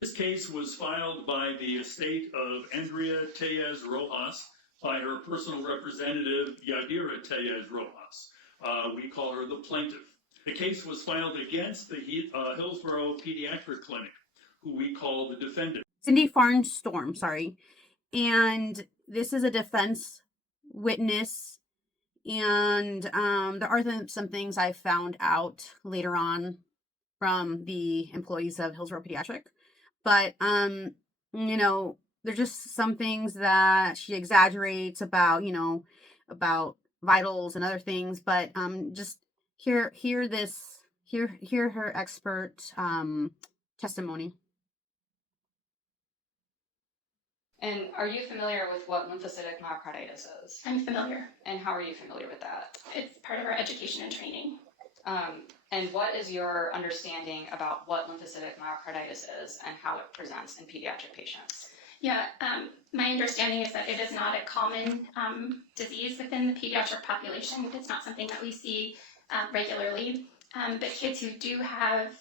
This case was filed by the estate of Andrea Tellez Rojas by her personal representative, Yadira Tellez Rojas. We call her the plaintiff. The case was filed against the Hillsborough Pediatric Clinic, who we call the defendant. Cindy Farnstorm, sorry. And this is a defense witness. And there are some things I found out later on from the employees of Hillsborough Pediatric. But, there's just some things that she exaggerates about, about vitals and other things. But just hear her expert testimony. And are you familiar with what lymphocytic myocarditis is? I'm familiar. And how are you familiar with that? It's part of our education and training. And what is your understanding about what lymphocytic myocarditis is and how it presents in pediatric patients? Yeah, my understanding is that it is not a common disease within the pediatric population. It's not something that we see regularly. But kids who do have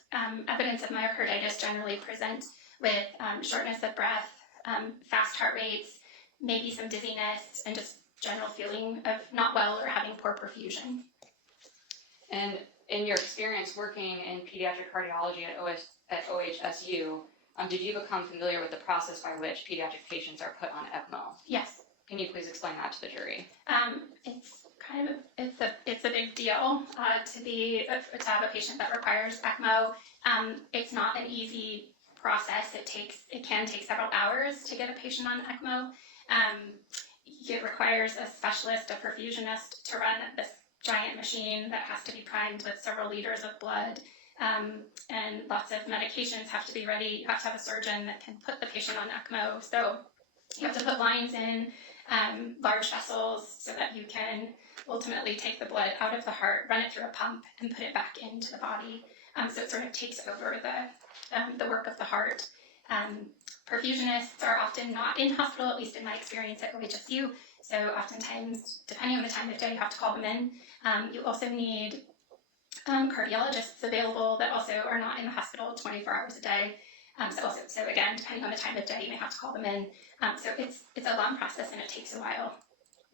evidence of myocarditis generally present with shortness of breath, fast heart rates, maybe some dizziness, and just general feeling of not well or having poor perfusion. And in your experience working in pediatric cardiology at OHSU, did you become familiar with the process by which pediatric patients are put on ECMO? Yes. Can you please explain that to the jury? It's a big deal to have a patient that requires ECMO. It's not an easy process. It can take several hours to get a patient on ECMO. It requires a specialist, a perfusionist, to run this giant machine that has to be primed with several liters of blood, and lots of medications have to be ready. You have to have a surgeon that can put the patient on ECMO. So you have to put lines in large vessels so that you can ultimately take the blood out of the heart, run it through a pump, and put it back into the body. So it sort of takes over the work of the heart. Perfusionists are often not in hospital, at least in my experience at OHSU. So oftentimes, depending on the time of day, you have to call them in. You also need cardiologists available that also are not in the hospital 24 hours a day. So again, depending on the time of day, you may have to call them in. So it's a long process and it takes a while.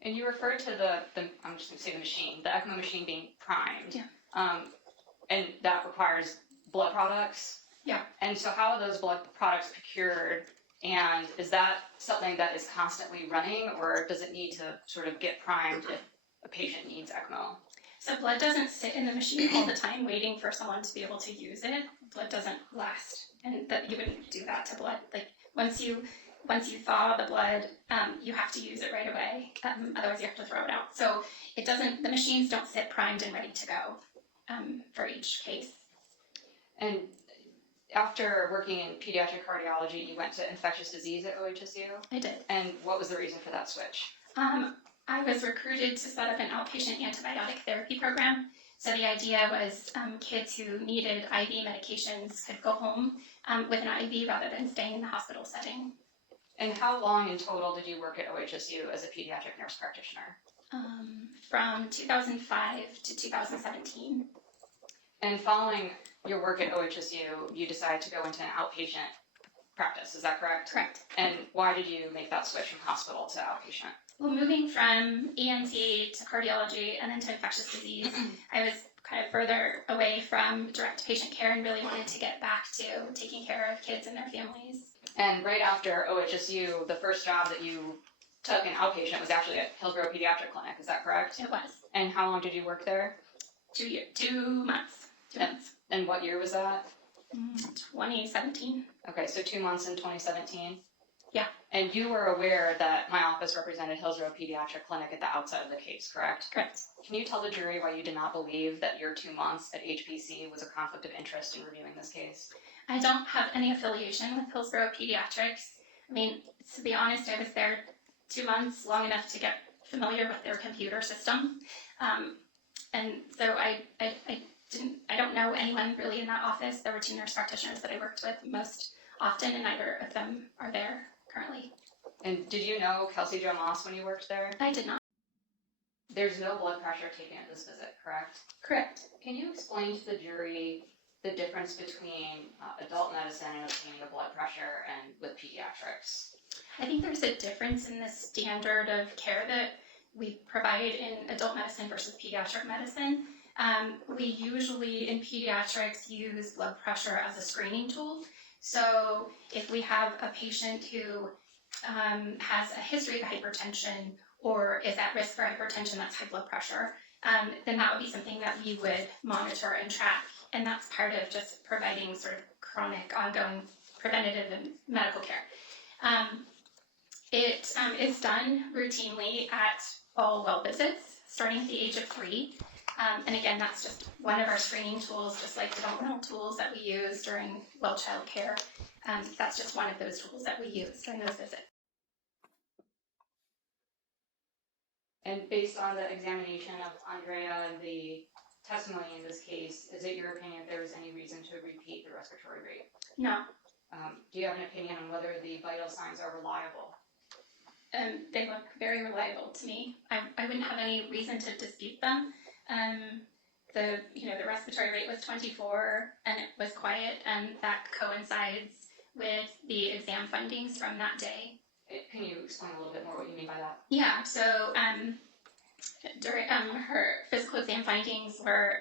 And you referred to I'm just going to say the machine, the ECMO machine being primed. Yeah. And that requires blood products. Yeah. And so how are those blood products procured? And is that something that is constantly running, or does it need to sort of get primed if a patient needs ECMO? So blood doesn't sit in the machine all the time waiting for someone to be able to use it. Blood doesn't last, and that you wouldn't do that to blood. Like once you thaw the blood, you have to use it right away. Otherwise, you have to throw it out. So the machines don't sit primed and ready to go for each case. And after working in pediatric cardiology, you went to infectious disease at OHSU? I did. And what was the reason for that switch? I was recruited to set up an outpatient antibiotic therapy program. So the idea was kids who needed IV medications could go home with an IV rather than staying in the hospital setting. And how long in total did you work at OHSU as a pediatric nurse practitioner? From 2005 to 2017. And following your work at OHSU, you decided to go into an outpatient practice, is that correct? Correct. And why did you make that switch from hospital to outpatient? Well, moving from ENT to cardiology and then to infectious disease, I was kind of further away from direct patient care and really wanted to get back to taking care of kids and their families. And right after OHSU, the first job that you took in outpatient was actually at Hillsborough Pediatric Clinic, is that correct? It was. And how long did you work there? 2 years. 2 months. 2 months. And what year was that? 2017. Okay, so 2 months in 2017? Yeah. And you were aware that my office represented Hillsborough Pediatric Clinic at the outset of the case, correct? Correct. Can you tell the jury why you did not believe that your 2 months at HPC was a conflict of interest in reviewing this case? I don't have any affiliation with Hillsborough Pediatrics. I mean, to be honest, I was there 2 months, long enough to get familiar with their computer system. And so I don't know anyone really in that office. There were 2 nurse practitioners that I worked with most often, and neither of them are there currently. And did you know Kelsey Jo Moss when you worked there? I did not. There's no blood pressure taken at this visit, correct? Correct. Can you explain to the jury the difference between adult medicine and obtaining a blood pressure and with pediatrics? I think there's a difference in the standard of care that we provide in adult medicine versus pediatric medicine. We usually in pediatrics use blood pressure as a screening tool. So if we have a patient who has a history of hypertension or is at risk for hypertension, that's high blood pressure, then that would be something that we would monitor and track. And that's part of just providing sort of chronic, ongoing preventative and medical care. It is done routinely at all well visits, starting at the age of 3. And again, that's just one of our screening tools, just like developmental tools that we use during well child care. That's just one of those tools that we use during those visits. And based on the examination of Andrea and the testimony in this case, is it your opinion if there was any reason to repeat the respiratory rate? No. Do you have an opinion on whether the vital signs are reliable? They look very reliable to me. I wouldn't have any reason to dispute them. The respiratory rate was 24 and it was quiet, and that coincides with the exam findings from that day. Can you explain a little bit more what you mean by that? Yeah, so during her physical exam findings were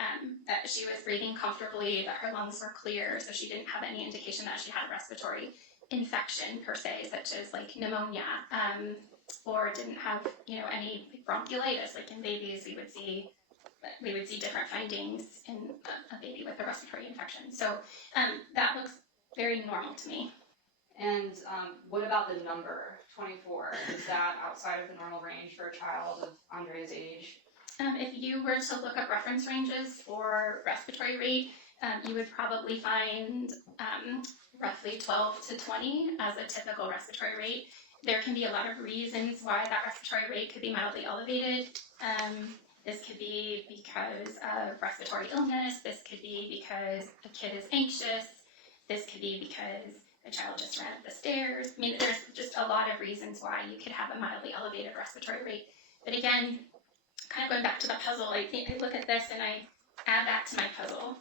that she was breathing comfortably, that her lungs were clear, so she didn't have any indication that she had a respiratory infection per se, such as like pneumonia, or didn't have any bronchiolitis. Like in babies, we would see different findings in a baby with a respiratory infection. So that looks very normal to me. And what about the number 24? Is that outside of the normal range for a child of Andrea's age? If you were to look up reference ranges for respiratory rate, you would probably find roughly 12 to 20 as a typical respiratory rate. There can be a lot of reasons why that respiratory rate could be mildly elevated. This could be because of respiratory illness. This could be because a kid is anxious. This could be because a child just ran up the stairs. I mean, there's just a lot of reasons why you could have a mildly elevated respiratory rate. But again, kind of going back to the puzzle, I look at this and I add that to my puzzle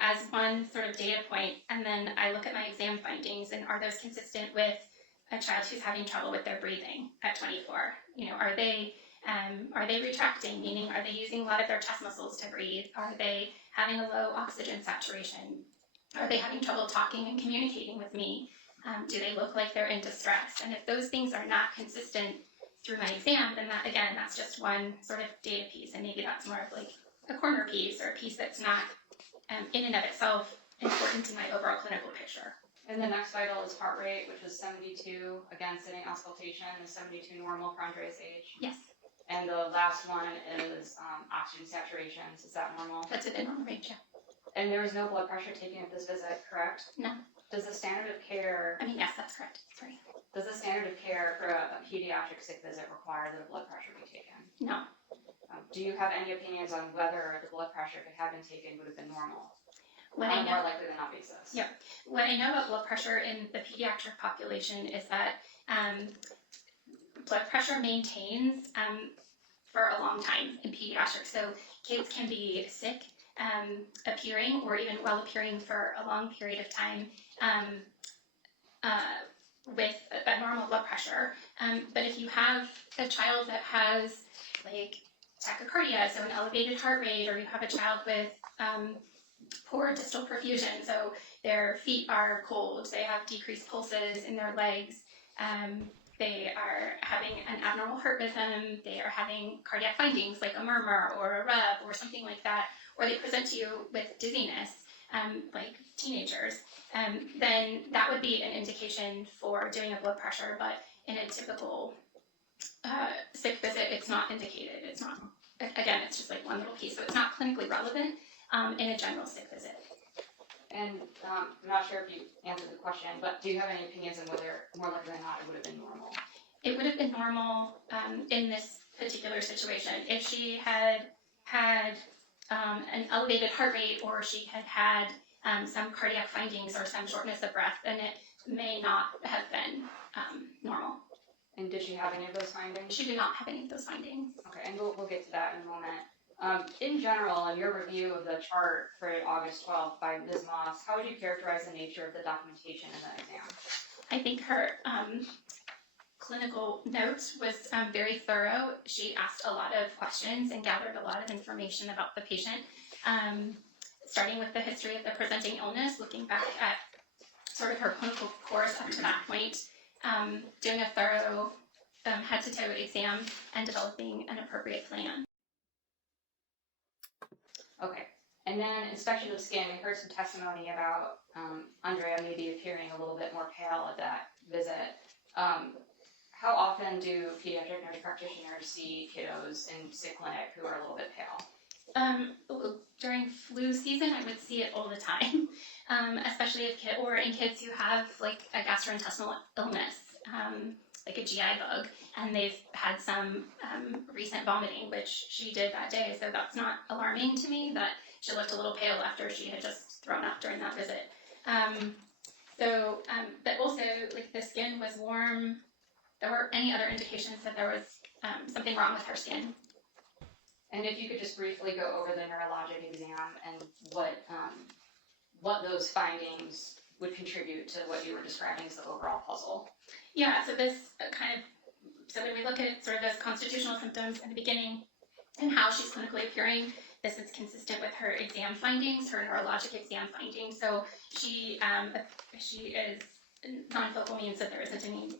as one sort of data point, and then I look at my exam findings, and are those consistent with a child who's having trouble with their breathing at 24? Are they retracting, meaning are they using a lot of their chest muscles to breathe? Are they having a low oxygen saturation? Are they having trouble talking and communicating with me? Do they look like they're in distress? And if those things are not consistent through my exam, then that's just one sort of data piece, and maybe that's more of like a corner piece or a piece that's not in and of itself important in my overall clinical picture. And the next vital is heart rate, which is 72, again, sitting auscultation, is 72 normal for Andrea's age. Yes. And the last one is oxygen saturations. Is that normal? That's within normal range, yeah. And there was no blood pressure taken at this visit, correct? No. Does the standard of care... yes, that's correct. Sorry. Does the standard of care for a pediatric sick visit require that a blood pressure be taken? No. Do you have any opinions on whether the blood pressure, if it had been taken, would have been normal? What on a more likely than not basis? Yeah. What I know about blood pressure in the pediatric population is that blood pressure maintains for a long time in pediatrics. So kids can be sick, appearing, or even well appearing for a long period of time with a normal blood pressure. But if you have a child that has like tachycardia, so an elevated heart rate, or you have a child with poor distal perfusion, so their feet are cold, they have decreased pulses in their legs, they are having an abnormal heart rhythm, they are having cardiac findings like a murmur or a rub or something like that, or they present to you with dizziness, like teenagers, then that would be an indication for doing a blood pressure. But in a typical sick visit, it's not indicated. It's not, again, it's just like one little piece, so it's not clinically relevant in a general sick visit. And I'm not sure if you answered the question, but do you have any opinions on whether, more likely than not, it would have been normal? It would have been normal in this particular situation. If she had had an elevated heart rate, or she had had some cardiac findings or some shortness of breath, then it may not have been normal. And did she have any of those findings? She did not have any of those findings. Okay, and we'll get to that in a moment. In general, in your review of the chart for August 12th by Ms. Moss, how would you characterize the nature of the documentation in the exam? I think her clinical note was very thorough. She asked a lot of questions and gathered a lot of information about the patient, starting with the history of the presenting illness, looking back at sort of her clinical course up to that point, doing a thorough head-to-toe exam, and developing an appropriate plan. Okay. And then inspection of skin, we heard some testimony about Andrea maybe appearing a little bit more pale at that visit. How often do pediatric nurse practitioners see kiddos in sick clinic who are a little bit pale? During flu season, I would see it all the time, especially if in kids who have like a gastrointestinal illness, like a GI bug, and they've had some recent vomiting, which she did that day. So that's not alarming to me that she looked a little pale after she had just thrown up during that visit. But also, like, the skin was warm. There were any other indications that there was something wrong with her skin. And if you could just briefly go over the neurologic exam and what those findings would contribute to what you were describing as the overall puzzle. Yeah, so so when we look at sort of those constitutional symptoms in the beginning and how she's clinically appearing, this is consistent with her exam findings, her neurologic exam findings. So she is non-focal, means that there isn't any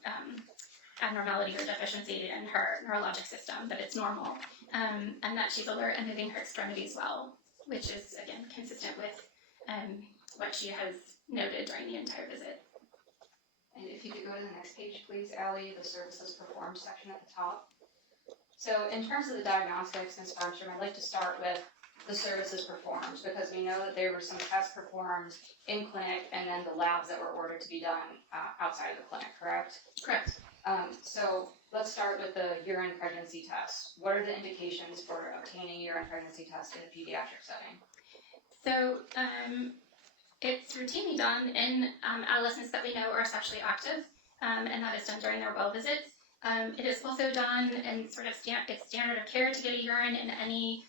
abnormality or deficiency in her neurologic system, that it's normal, and that she's alert and moving her extremities well, which is, again, consistent with what she has noted during the entire visit. And if you could go to the next page, please, Allie, the services performed section at the top. So in terms of the diagnostics, Ms. Armstrong, I'd like to start with the services performed, because we know that there were some tests performed in clinic and then the labs that were ordered to be done outside of the clinic, correct? Correct. So let's start with the urine pregnancy test. What are the indications for obtaining urine pregnancy test in a pediatric setting? So it's routinely done in adolescents that we know are sexually active, and that is done during their well visits. It is also done in sort of it's standard of care to get a urine in any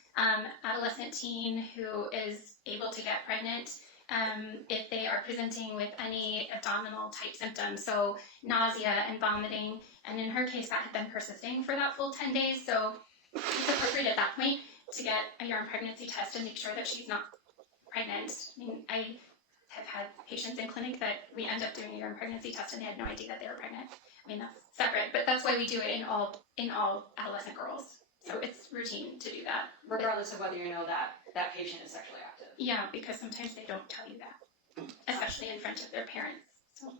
adolescent teen who is able to get pregnant if they are presenting with any abdominal type symptoms, so nausea and vomiting. And in her case, that had been persisting for that full 10 days. So it's appropriate at that point to get a urine pregnancy test and make sure that she's not pregnant. I mean, I have had patients in clinic that we end up doing a urine pregnancy test and they had no idea that they were pregnant. I mean, that's separate, but that's why we do it in all adolescent girls. So it's routine to do that. Regardless of whether you know that that patient is sexually active. Yeah, because sometimes they don't tell you that, especially in front of their parents. So.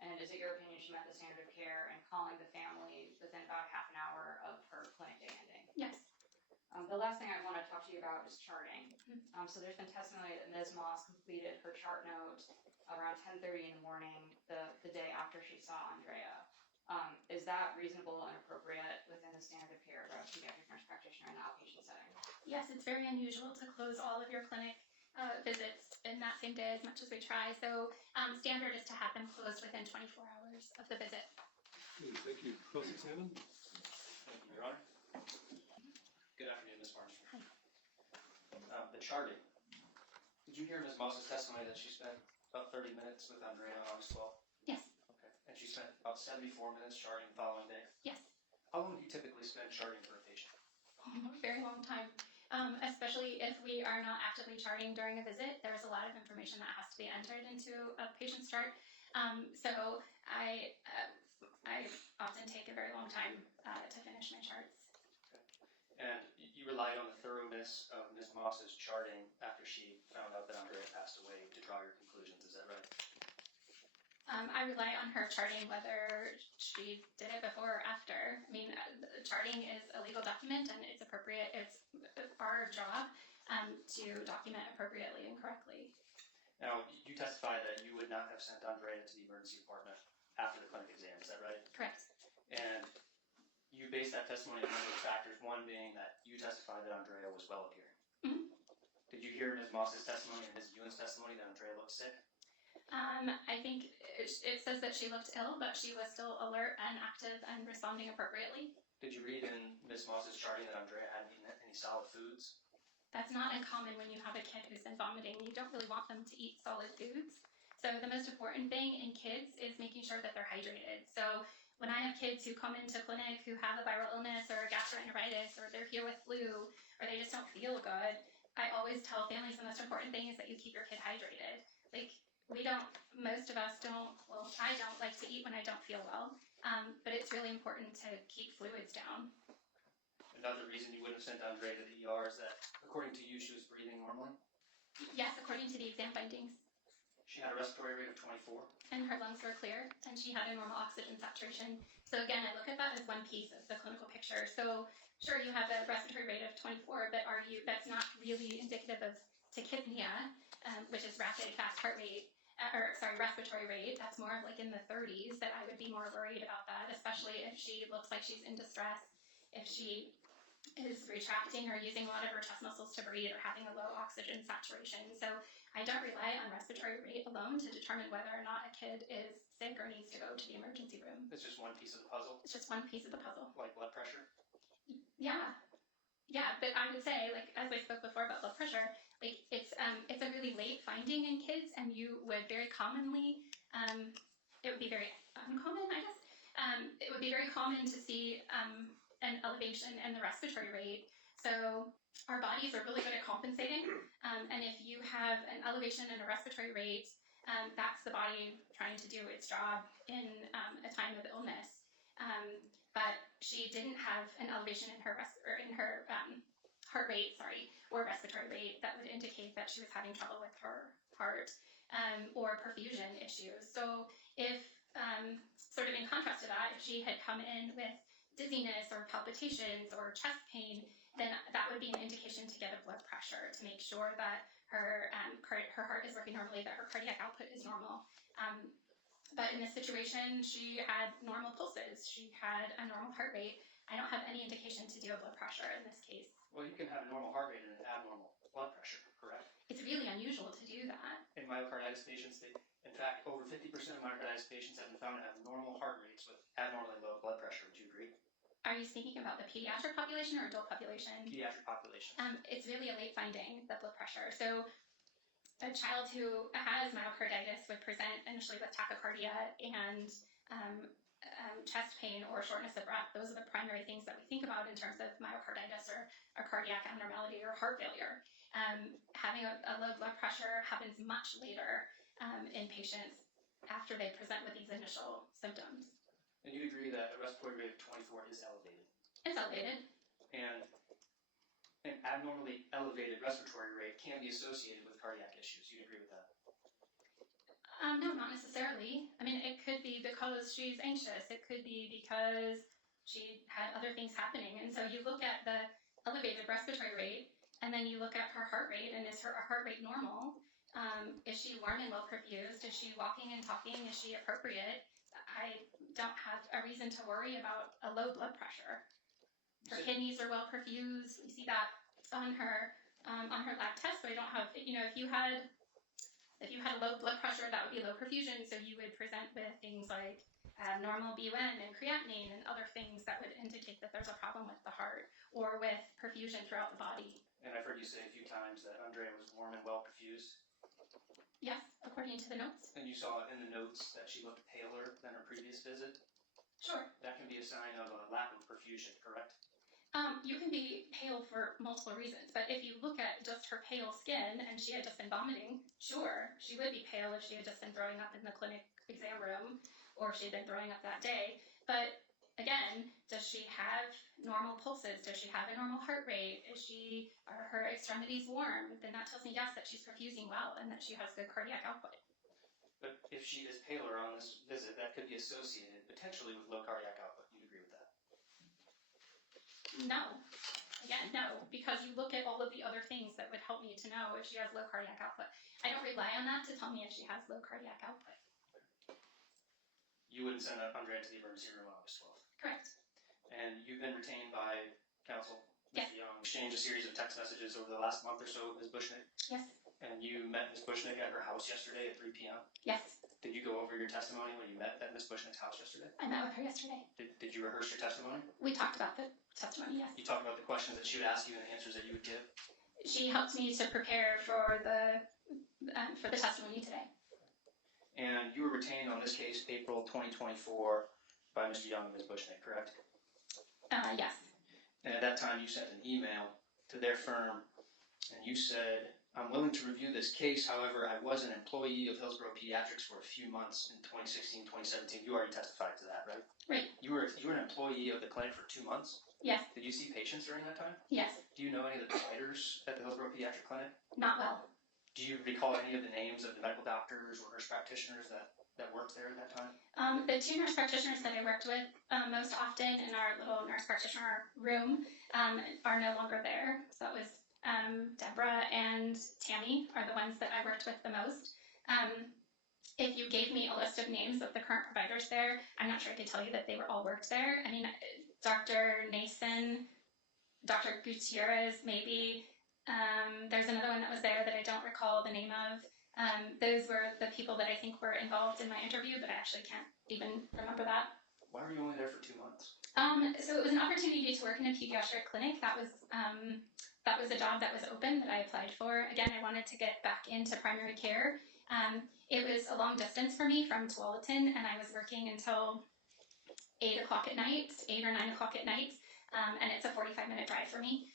And is it your opinion she met the standard of care and calling the family within about half an hour of her clinic day ending? Yes. The last thing I want to talk to you about is charting. So there's been testimony that Ms. Moss completed her chart note around 10:30 in the morning the day after she saw Andrea. Is that reasonable and appropriate within the standard of care of a pediatric nurse practitioner in the outpatient setting? Yes, it's very unusual to close all of your clinic visits in that same day as much as we try. So standard is to have them closed within 24 hours of the visit. Thank you. Cross-examine? Thank you, Your Honor. Good afternoon, Ms. Armstrong. The charting. Did you hear Ms. Moss's testimony that she spent about 30 minutes with Andrea on August 12th? Yes. Okay. And she spent about 74 minutes charting the following day? Yes. How long do you typically spend charting for a patient? A very long time. Especially if we are not actively charting during a visit, there's a lot of information that has to be entered into a patient's chart. So I often take a very long time to finish my charts. And you relied on the thoroughness of Ms. Moss's charting after she found out that Andrea passed away to draw your conclusions, is that right? I rely on her charting whether she did it before or after. I mean, charting is a legal document and it's appropriate. It's our job to document appropriately and correctly. Now, you testified that you would not have sent Andrea to the emergency department after the clinic exam, is that right? Correct. And you based that testimony on a number of factors, one being that you testified that Andrea was well appearing. Mm-hmm. Did you hear Ms. Moss's testimony and Ms. Ewan's testimony that Andrea looked sick? I think it says that she looked ill, but she was still alert and active and responding appropriately. Did you read in Ms. Moss's charting that Andrea hadn't eaten any solid foods? That's not uncommon when you have a kid who's been vomiting. You don't really want them to eat solid foods. So the most important thing in kids is making sure that they're hydrated. So when I have kids who come into clinic who have a viral illness or a gastroenteritis, or they're here with flu, or they just don't feel good, I always tell families the most important thing is that you keep your kid hydrated. Like, most of us don't, well, I don't like to eat when I don't feel well, but it's really important to keep fluids down. Another reason you wouldn't have sent Andrea to the ER is that, according to you, she was breathing normally. Yes, according to the exam findings. She had a respiratory rate of 24. And her lungs were clear, and she had a normal oxygen saturation. So again, I look at that as one piece of the clinical picture. So sure, you have a respiratory rate of 24, but that's not really indicative of tachypnea, which is rapid, fast heart rate, respiratory rate. That's more of like in the 30s that I would be more worried about that, especially if she looks like she's in distress, if she is retracting or using a lot of her chest muscles to breathe or having a low oxygen saturation. So I don't rely on respiratory rate alone to determine whether or not a kid is sick or needs to go to the emergency room. It's just one piece of the puzzle, It's just one piece of the puzzle. like blood pressure. Yeah. Yeah, but I would say, like, as I spoke before about blood pressure, like, it's a really late finding in kids, and you would very commonly, it would be very uncommon, I guess, it would be very common to see an elevation in the respiratory rate. So our bodies are really good at compensating, and if you have an elevation in a respiratory rate, that's the body trying to do its job in a time of illness. But she didn't have an elevation in her heart rate, or respiratory rate that would indicate that she was having trouble with her heart or perfusion issues. So if, sort of in contrast to that, if she had come in with dizziness or palpitations or chest pain, then that would be an indication to get a blood pressure to make sure that her heart is working normally, that her cardiac output is normal. But in this situation, she had normal pulses. She had a normal heart rate. I don't have any indication to do a blood pressure in this case. Well, you can have a normal heart rate and an abnormal blood pressure, correct? It's really unusual to do that. In myocarditis patients, in fact, over 50% of myocarditis patients have been found to have normal heart rates with abnormally low blood pressure. Would you agree? Are you speaking about the pediatric population or adult population? Pediatric population. It's really a late finding, the blood pressure. So a child who has myocarditis would present initially with tachycardia and chest pain or shortness of breath. Those are the primary things that we think about in terms of myocarditis or a cardiac abnormality or heart failure. Having a low blood pressure happens much later in patients after they present with these initial symptoms. And you agree that a respiratory rate of 24 is elevated? It's elevated. And an abnormally elevated respiratory rate can be associated with cardiac issues. You'd agree with that? No, not necessarily. I mean, it could be because she's anxious. It could be because she had other things happening. And so you look at the elevated respiratory rate, and then you look at her heart rate, and is her heart rate normal? Is she warm and well perfused? Is she walking and talking? Is she appropriate? I don't have a reason to worry about a low blood pressure. Her kidneys are well perfused. You see that on her lab test. So I don't have, if you had a low blood pressure, that would be low perfusion. So you would present with things like abnormal BUN and creatinine and other things that would indicate that there's a problem with the heart or with perfusion throughout the body. And I've heard you say a few times that Andrea was warm and well perfused. Yes, according to the notes. And you saw in the notes that she looked paler than her previous visit. Sure. That can be a sign of a lack of perfusion, correct? You can be pale for multiple reasons, but if you look at just her pale skin and she had just been vomiting, sure, she would be pale if she had just been throwing up in the clinic exam room or if she had been throwing up that day. But again, does she have normal pulses? Does she have a normal heart rate? Are her extremities warm? Then that tells me yes, that she's perfusing well and that she has good cardiac output. But if she is paler on this visit, that could be associated potentially with low cardiac output. You'd agree with that? No. Again, no, because you look at all of the other things that would help me to know if she has low cardiac output. I don't rely on that to tell me if she has low cardiac output. You wouldn't send Andrea to the emergency room on August 12th. Correct. And you've been retained by counsel, Yes. Mr. Young, exchanged a series of text messages over the last month or so with Ms. Bushnick. Yes. And you met Ms. Bushnick at her house yesterday at 3 p.m. Yes. Did you go over your testimony when you met at Ms. Bushnick's house yesterday? I met with her yesterday. Did you rehearse your testimony? We talked about the testimony, yes. You talked about the questions that she would ask you and the answers that you would give? She helped me to prepare for the testimony today. And you were retained on this case April 2024 by Mr. Young and Ms. Bushnick, correct? Yes. And at that time, you sent an email to their firm, and you said, "I'm willing to review this case. However, I was an employee of Hillsborough Pediatrics for a few months in 2016, 2017. You already testified to that, right? Right. You were an employee of the clinic for 2 months? Yes. Did you see patients during that time? Yes. Do you know any of the providers at the Hillsborough Pediatric Clinic? Not well. Do you recall any of the names of the medical doctors or nurse practitioners that worked there at that time? The two nurse practitioners that I worked with most often in our little nurse practitioner room are no longer there. So it was Deborah and Tammy are the ones that I worked with the most. If you gave me a list of names of the current providers there, I'm not sure I could tell you that they were all worked there. I mean, Dr. Nason, Dr. Gutierrez, maybe. There's another one that was there that I don't recall the name of. Those were the people that I think were involved in my interview, but I actually can't even remember that. Why were you only there for 2 months? So it was an opportunity to work in a pediatric clinic. That was a job that was open that I applied for. Again, I wanted to get back into primary care. It was a long distance for me from Tualatin, and I was working until 8 o'clock at night, 8 or 9 o'clock at night, and it's a 45-minute drive for me.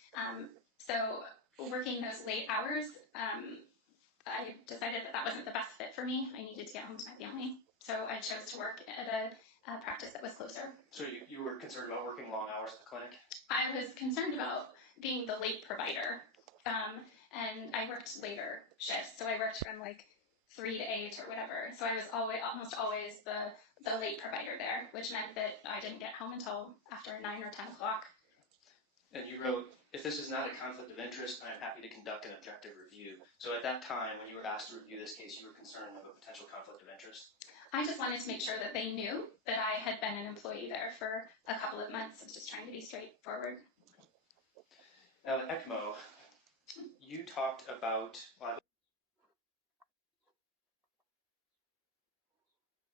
So working those late hours, I decided that wasn't the best fit for me. I needed to get home to my family. So I chose to work at a practice that was closer. So you were concerned about working long hours at the clinic? I was concerned about being the late provider, and I worked later shifts. So I worked from like 3 to 8 or whatever. So I was almost always the late provider there, which meant that I didn't get home until after 9 or 10 o'clock. And you wrote, "If this is not a conflict of interest, I am happy to conduct an objective review." So at that time, when you were asked to review this case, you were concerned of a potential conflict of interest? I just wanted to make sure that they knew that I had been an employee there for a couple of months. I was just trying to be straightforward. Now, at ECMO, you talked about,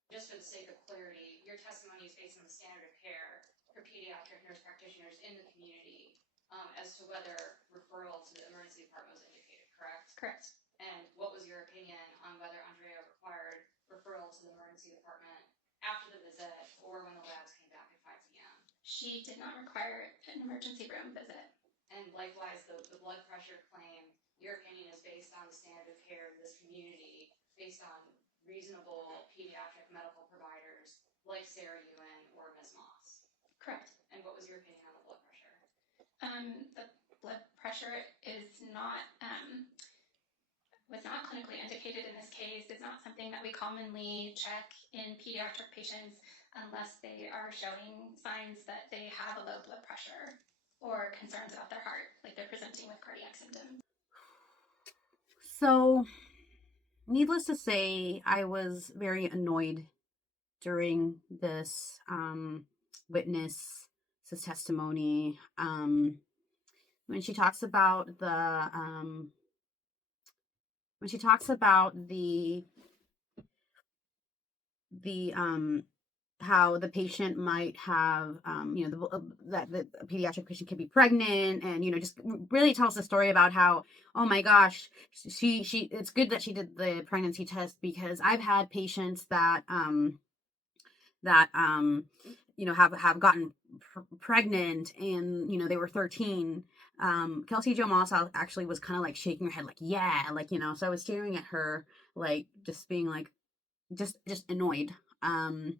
Just for the sake of clarity, your testimony is based on the standard of care for pediatric nurse practitioners in the community as to whether referral to the emergency department was indicated, correct? Correct. And what was your opinion on whether Andrea required referral to the emergency department after the visit or when the labs came back at 5 p.m.? She did not require an emergency room visit. And likewise, the blood pressure claim, your opinion is based on the standard of care of this community, based on reasonable pediatric medical providers like Sarah Ewan or Ms. Moss. Correct. And what was your opinion on the blood pressure? The blood pressure is not was not clinically indicated in this case. It's not something that we commonly check in pediatric patients unless they are showing signs that they have a low blood pressure or concerns about their heart, like they're presenting with cardiac symptoms. So, needless to say, I was very annoyed during this witness's testimony. When she talks about how the patient might have, that the pediatric patient could be pregnant, and just really tells the story about how, oh my gosh, she it's good that she did the pregnancy test, because I've had patients that have gotten pregnant, and they were 13. Kelsey Jo Moss actually was kind of like shaking her head, like, yeah, like, so I was staring at her, like, just being like, just annoyed. I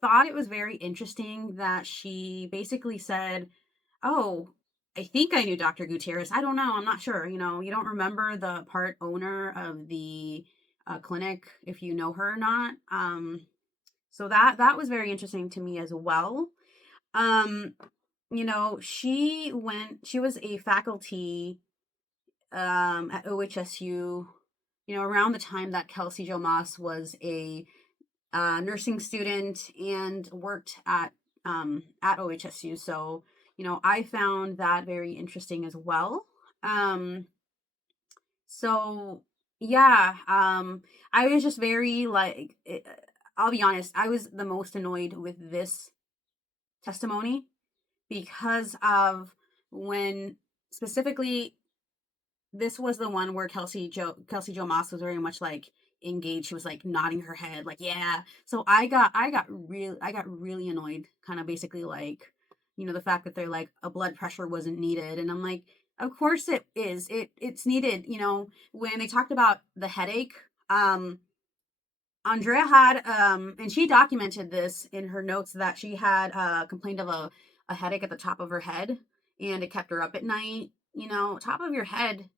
thought it was very interesting that she basically said, oh, I think I knew Dr. Gutierrez. I don't know. I'm not sure. You don't remember the part owner of the clinic, if you know her or not. So that was very interesting to me as well. She was a faculty at OHSU, around the time that Kelsey Jo Moss was a nursing student and worked at OHSU. So, I found that very interesting as well. So Yeah, I was just very like, I'll be honest, I was the most annoyed with this testimony because of when specifically this was the one where Kelsey Joe Moss was very much like engaged. She was like nodding her head, like yeah. So I got really annoyed, kind of basically like, the fact that they're like a blood pressure wasn't needed, and I'm like, of course it is. It's needed. When they talked about the headache, um, Andrea had, and she documented this in her notes that she had complained of a headache at the top of her head, and it kept her up at night. Top of your head,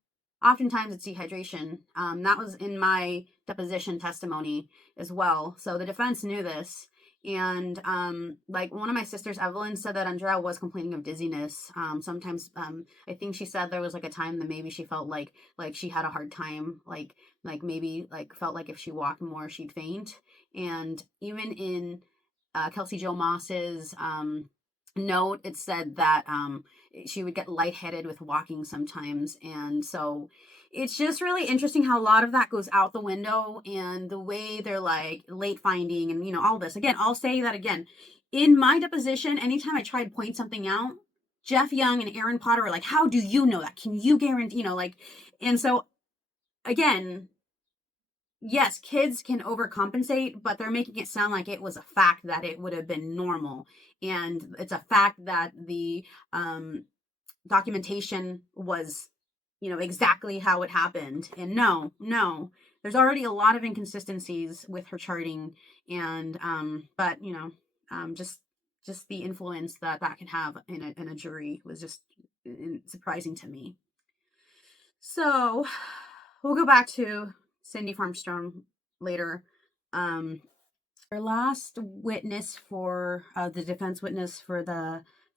oftentimes it's dehydration. That was in my deposition testimony as well. So the defense knew this. And like one of my sisters, Evelyn, said that Andrea was complaining of dizziness. Sometimes I think she said there was like a time that maybe she felt like she had a hard time, like maybe like felt like if she walked more she'd faint. And even in Kelsey Joe Moss's note, it said that she would get lightheaded with walking sometimes. And so it's just really interesting how a lot of that goes out the window, and the way they're like late finding and all this. Again, I'll say that again, in my deposition, anytime I try to point something out, Jeff Young and Aaron Potter are like, how do you know that? Can you guarantee, like, and so again, yes, kids can overcompensate, but they're making it sound like it was a fact that it would have been normal. And it's a fact that the documentation was, exactly how it happened. And no, no, there's already a lot of inconsistencies with her charting. And, but, just the influence that that can have in a jury was just surprising to me. So we'll go back to Cindy Farmstone later. Our last witness for the defense witness for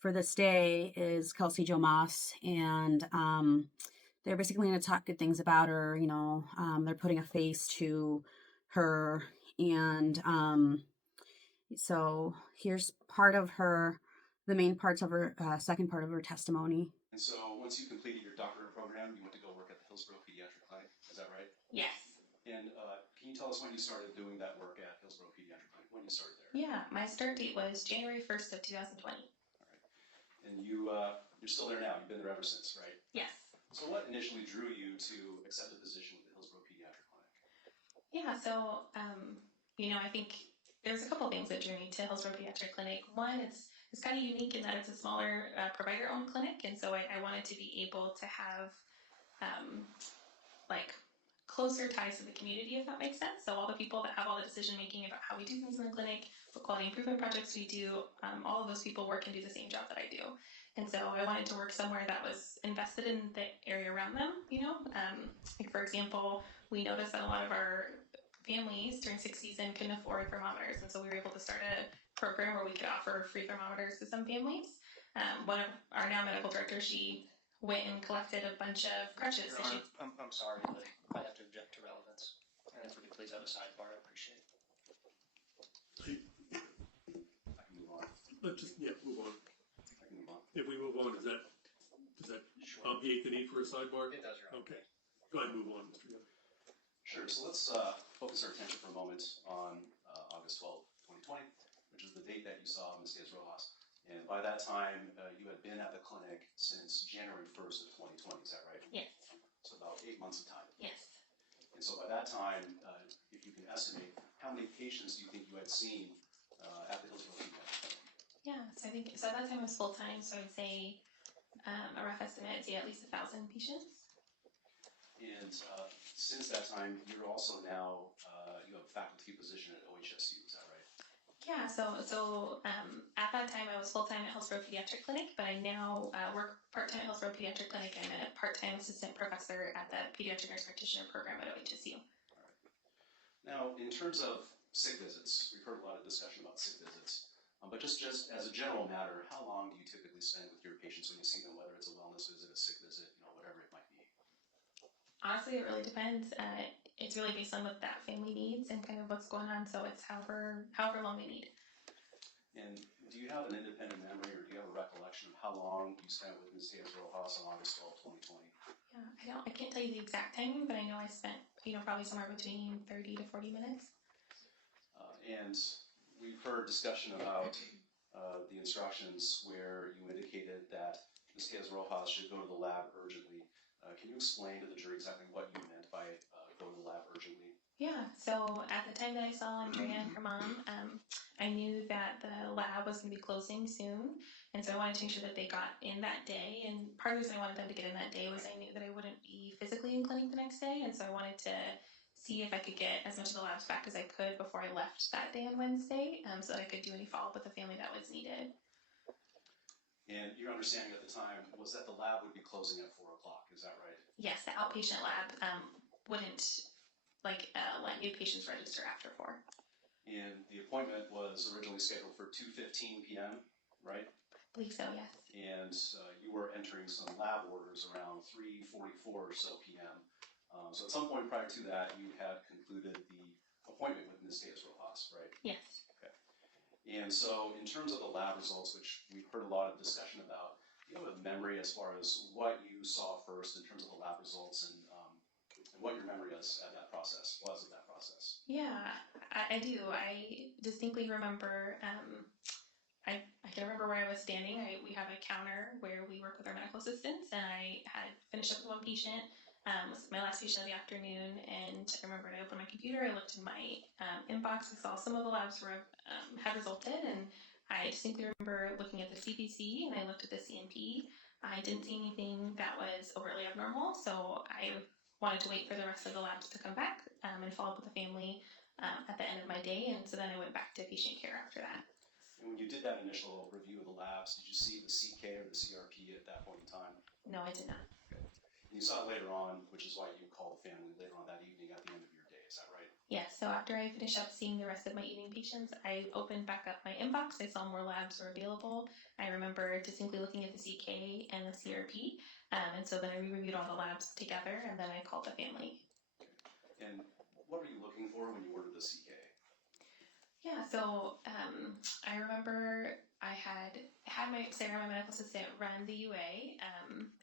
this day is Kelsey Joe Moss, and they're basically going to talk good things about her. They're putting a face to her, and so here's the main parts of her second part of her testimony. And so once you completed your doctorate program, you went to go work at the Hillsborough Pediatric Clinic. Is that right? Yes. And can you tell us when you started doing that work at Hillsborough Pediatric Clinic? When you started there? Yeah, my start date was January 1st of 2020. All right. And you're still there now. You've been there ever since, right? Yes. So what initially drew you to accept a position with the Hillsborough Pediatric Clinic? Yeah, so, I think there's a couple things that drew me to Hillsborough Pediatric Clinic. One, it's kind of unique in that it's a smaller provider-owned clinic, and so I wanted to be able to have like closer ties to the community, if that makes sense. So all the people that have all the decision making about how we do things in the clinic, what quality improvement projects we do, all of those people work and do the same job that I do. And so I wanted to work somewhere that was invested in the area around them, like for example, we noticed that a lot of our families during sick season couldn't afford thermometers, and so we were able to start a program where we could offer free thermometers to some families. One of our now medical directors, she went and collected a bunch of crutches. Your Honor, I'm sorry, but I have to object to relevance. And if we could please have a sidebar, I appreciate it. I can move on. Let's just, move on. I can move on. If we move on, does that obviate the need for a sidebar? It does, Your Honor. Okay. Go ahead and move on, Mr. Young. Sure. So let's focus our attention for a moment on August 12th, 2020, which is the date that you saw Ms. Diaz Rojas. And by that time, you had been at the clinic since January 1st of 2020. Is that right? Yes. So about 8 months of time. Yes. And so by that time, if you can estimate, how many patients do you think you had seen at the Hillsborough Pediatric Clinic? Yeah, so I think, so at that time I was full time, so I'd say a rough estimate, I'd say at least 1,000 patients. And since that time, you're also now, you have a faculty position at OHSU, is that right? Yeah, so at that time I was full time at Hillsborough Pediatric Clinic, but I now work part time at Hillsborough Pediatric Clinic. I'm a part time assistant professor at the Pediatric Nurse Practitioner program at OHSU. All right. Now, in terms of sick visits, we've heard a lot of discussion about sick visits, but just as a general matter, how long do you typically spend with your patients when you see them, whether it's a wellness visit, a sick visit, whatever it might be? Honestly, it really depends. It's really based on what that family needs and kind of what's going on. So it's however long they need. And do you have an independent memory, or do you have a recollection of how long you spent with Ms. Diaz Rojas on August 12, 2020? Yeah, I can't tell you the exact timing, but I know I spent probably somewhere between 30 to 40 minutes. And we've heard discussion about the instructions where you indicated that Ms. Diaz Rojas should go to the lab urgently. Can you explain to the jury exactly what you meant by go to the lab urgently? Yeah, so at the time that I saw Andrea and her mom, I knew that the lab was going to be closing soon, and so I wanted to make sure that they got in that day. And part of the reason I wanted them to get in that day was I knew that I wouldn't be physically in clinic the next day, and so I wanted to see if I could get as much of the labs back as I could before I left that day on Wednesday, so that I could do any follow-up with the family that was needed. And your understanding at the time was that the lab would be closing at 4 o'clock, is that right? Yes, the outpatient lab wouldn't let new patients register after 4. And the appointment was originally scheduled for 2:15 p.m., right? I believe so, yes. And you were entering some lab orders around 3:44 or so p.m. So at some point prior to that, you had concluded the appointment with Ms. Diaz Rojas, right? Yes. And so in terms of the lab results, which we've heard a lot of discussion about, do you have a memory as far as what you saw first in terms of the lab results and what your memory is at that process, was of that process? Yeah, I do. I distinctly remember, I can remember where I was standing. We have a counter where we work with our medical assistants, and I had finished up with one patient. Was my last patient of the afternoon, and I remember I opened my computer, I looked in my inbox, I saw some of the labs had resulted, and I distinctly remember looking at the CBC, and I looked at the CMP. I didn't see anything that was overtly abnormal, so I wanted to wait for the rest of the labs to come back and follow up with the family at the end of my day, and so then I went back to patient care after that. And when you did that initial review of the labs, did you see the CK or the CRP at that point in time? No, I did not. And you saw it later on, which is why you called the family later on that evening at the end of your day, is that right? Yes, so after I finished up seeing the rest of my evening patients, I opened back up my inbox. I saw more labs were available. I remember distinctly looking at the CK and the CRP, and so then I re-reviewed all the labs together, and then I called the family. And what were you looking for when you ordered the CK? Yeah, so I remember I had my Sarah, my medical assistant, run the UA,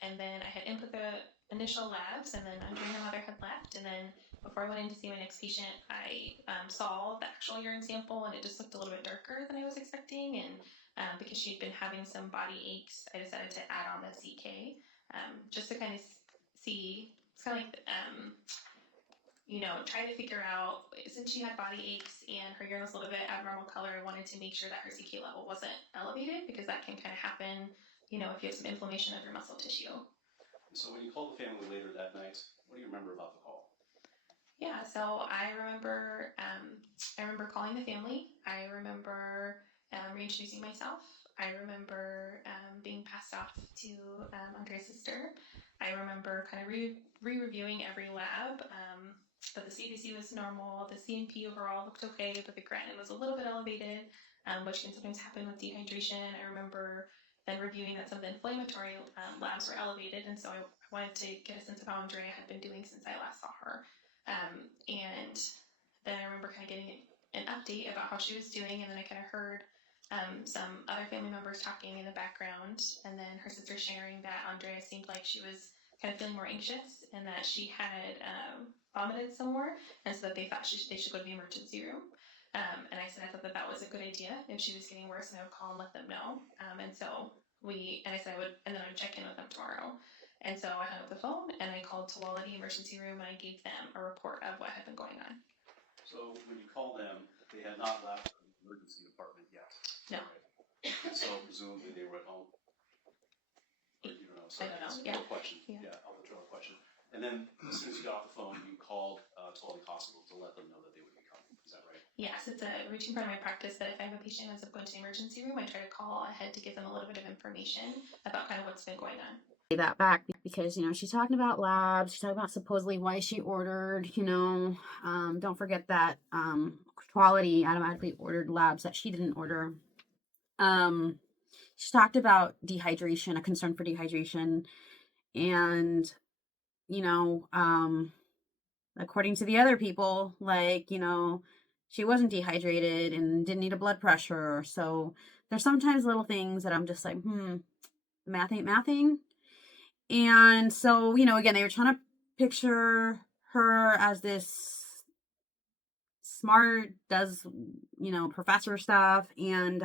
and then I had input the initial labs, and then Andrea and my mother had left, and then before I went in to see my next patient, I saw the actual urine sample, and it just looked a little bit darker than I was expecting, and because she'd been having some body aches, I decided to add on the CK, just to kind of see. It's kind of like trying to figure out, since she had body aches and her urine was a little bit abnormal color, I wanted to make sure that her CK level wasn't elevated, because that can kind of happen, if you have some inflammation of your muscle tissue. And so when you called the family later that night, what do you remember about the call? Yeah, so I remember calling the family. I remember reintroducing myself. I remember being passed off to Andrea's sister. I remember kind of re-reviewing every lab. But the CBC was normal, the CMP overall looked okay, but the creatinine was a little bit elevated, which can sometimes happen with dehydration. I remember then reviewing that some of the inflammatory labs were elevated, and so I wanted to get a sense of how Andrea had been doing since I last saw her. And then I remember kind of getting an update about how she was doing, and then I kind of heard some other family members talking in the background, and then her sister sharing that Andrea seemed like she was kind of feeling more anxious, and that she had vomited somewhere, and so that they thought they should go to the emergency room. And I said I thought that was a good idea if she was getting worse, and I would call and let them know. And I said and then I would check in with them tomorrow. And so I hung up the phone, and I called Tuwaladi Emergency Room, and I gave them a report of what had been going on. So when you called them, they had not left the emergency department yet? No. Right. So presumably they were at home? Or you don't know? Sorry, I don't know. that's a Yeah. question. Yeah. I'll withdraw the question. And then as soon as you got off the phone, you called Tuwaldi Hospital to let them know that they would be coming. Is that right? Yes, it's a routine part of my practice that if I have a patient who ends up going to the emergency room, I try to call ahead to give them a little bit of information about kind of what's been going on. That back because she's talking about labs, she's talking about supposedly why she ordered, don't forget that quality automatically ordered labs that she didn't order. She talked about dehydration, a concern for dehydration, and according to the other people, she wasn't dehydrated and didn't need a blood pressure. So there's sometimes little things that I'm just like, math ain't mathing. And so, again, they were trying to picture her as this smart, does, professor stuff, and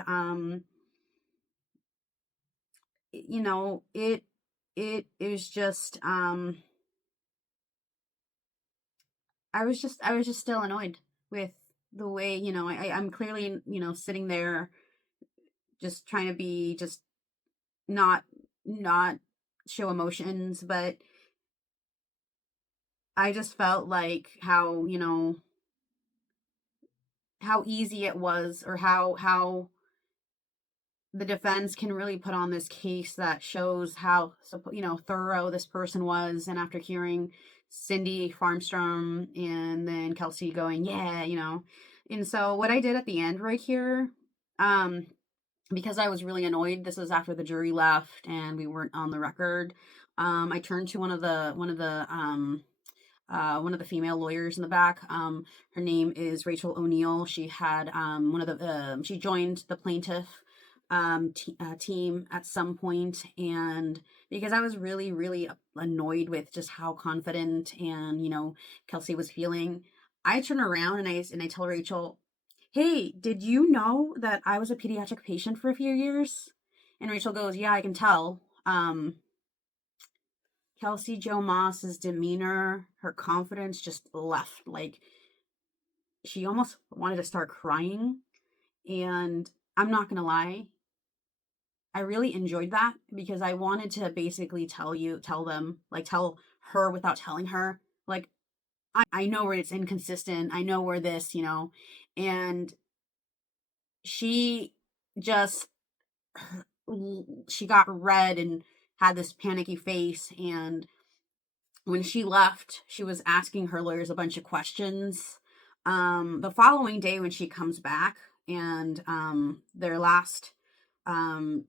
it is just I was just still annoyed with the way, I'm clearly, sitting there just trying to be just not show emotions, but I just felt like how easy it was, or how the defense can really put on this case that shows how thorough this person was. And after hearing Cindy Farmstrom and then Kelsey going, yeah, and so what I did at the end right here, um because I was really annoyed, this was after the jury left and we weren't on the record, I turned to one of the female lawyers in the back. Her name is Rachel O'Neill. She had she joined the plaintiff team at some point, and because I was really, really annoyed with just how confident and Kelsey was feeling, I turn around and I tell Rachel, "Hey, did you know that I was a pediatric patient for a few years?" And Rachel goes, "Yeah, I can tell." Kelsey Jo Moss's demeanor, her confidence just left. Like, she almost wanted to start crying. And I'm not going to lie, I really enjoyed that because I wanted to basically tell her without telling her, like, I know where it's inconsistent. I know where this, and she just, she got red and had this panicky face. And when she left, she was asking her lawyers a bunch of questions. The following day, when she comes back, and their last um,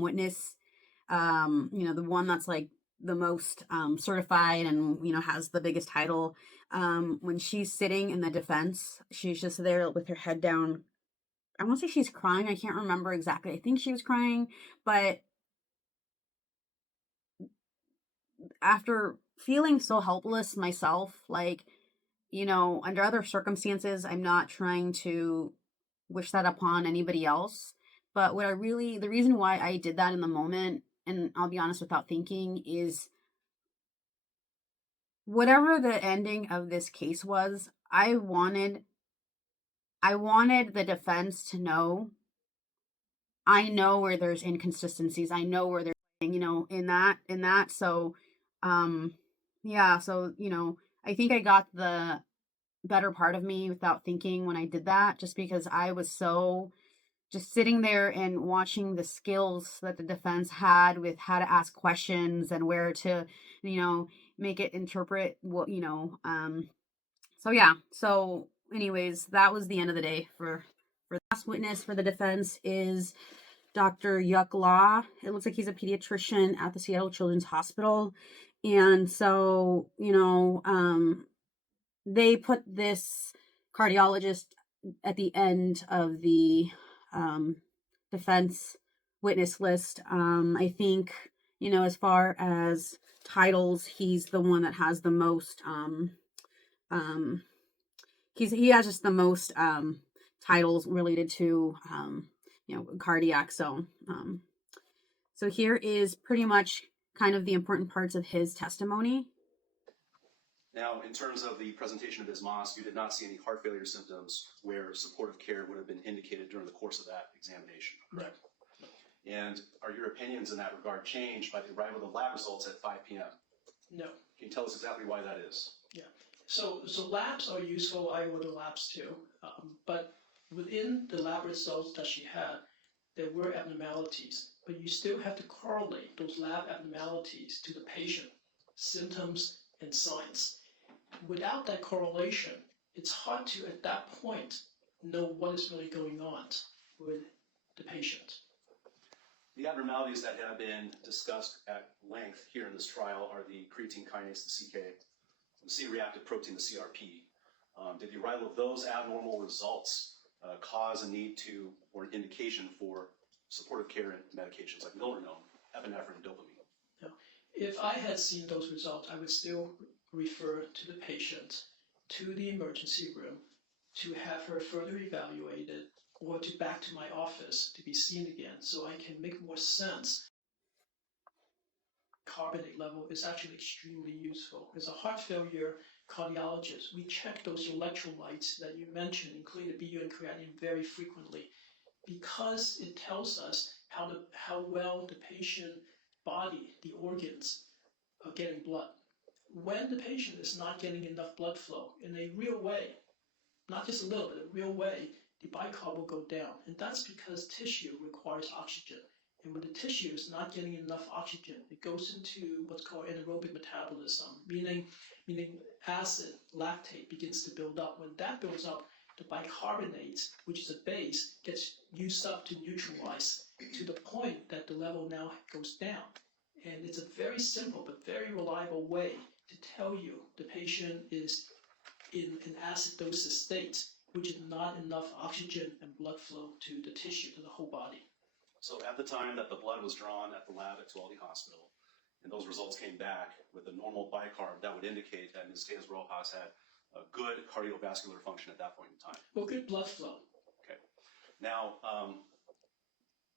witness, the one that's like the most certified and has the biggest title. When she's sitting in the defense, she's just there with her head down. I won't say she's crying. I can't remember exactly. I think she was crying, but after feeling so helpless myself, like, under other circumstances, I'm not trying to wish that upon anybody else. But the reason why I did that in the moment, and I'll be honest without thinking, is whatever the ending of this case was, I wanted the defense to know, I know where there's inconsistencies. I know where there's, in that. So, yeah. So, I think I got the better part of me without thinking when I did that, just because I was so just sitting there and watching the skills that the defense had with how to ask questions and where to, make it interpret what, so yeah. So anyways, that was the end of the day for the last witness for the defense is Dr. Yuck Law. It looks like he's a pediatrician at the Seattle Children's Hospital. And so, they put this cardiologist at the end of the defense witness list. I think, as far as titles, he's the one that has the most, he has just the most titles related to, cardiac. So, so here is pretty much kind of the important parts of his testimony. Now, in terms of the presentation of Ms. Moss, you did not see any heart failure symptoms where supportive care would have been indicated during the course of that examination, correct? And are your opinions in that regard changed by the arrival of the lab results at 5 p.m.? No. Can you tell us exactly why that is? Yeah. So labs are useful. I order labs too. But within the lab results that she had, there were abnormalities. But you still have to correlate those lab abnormalities to the patient, symptoms, and signs. Without that correlation, it's hard to, at that point, know what is really going on with the patient. The abnormalities that have been discussed at length here in this trial are the creatine kinase, the CK, the C-reactive protein, the CRP. Did the arrival of those abnormal results cause a need to, or an indication for supportive care and medications like milrinone, epinephrine, and dopamine? No. If I had seen those results, I would still refer to the patient to the emergency room to have her further evaluated or to back to my office to be seen again so I can make more sense. Carbonate level is actually extremely useful. As a heart failure cardiologist, we check those electrolytes that you mentioned, including the BU and creatinine, very frequently because it tells us how well the patient body, the organs, are getting blood. When the patient is not getting enough blood flow in a real way, not just a little bit, a real way, the bicarb will go down. And that's because tissue requires oxygen. And when the tissue is not getting enough oxygen, it goes into what's called anaerobic metabolism, meaning acid, lactate begins to build up. When that builds up, the bicarbonate, which is a base, gets used up to neutralize to the point that the level now goes down. And it's a very simple but very reliable way to tell you the patient is in an acidosis state, which is not enough oxygen and blood flow to the tissue, to the whole body. So at the time that the blood was drawn at the lab at Tuolde Hospital, and those results came back with a normal bicarb, that would indicate that Ms. Tejas-Rojas had a good cardiovascular function at that point in time. Well, good blood flow. Okay. Now,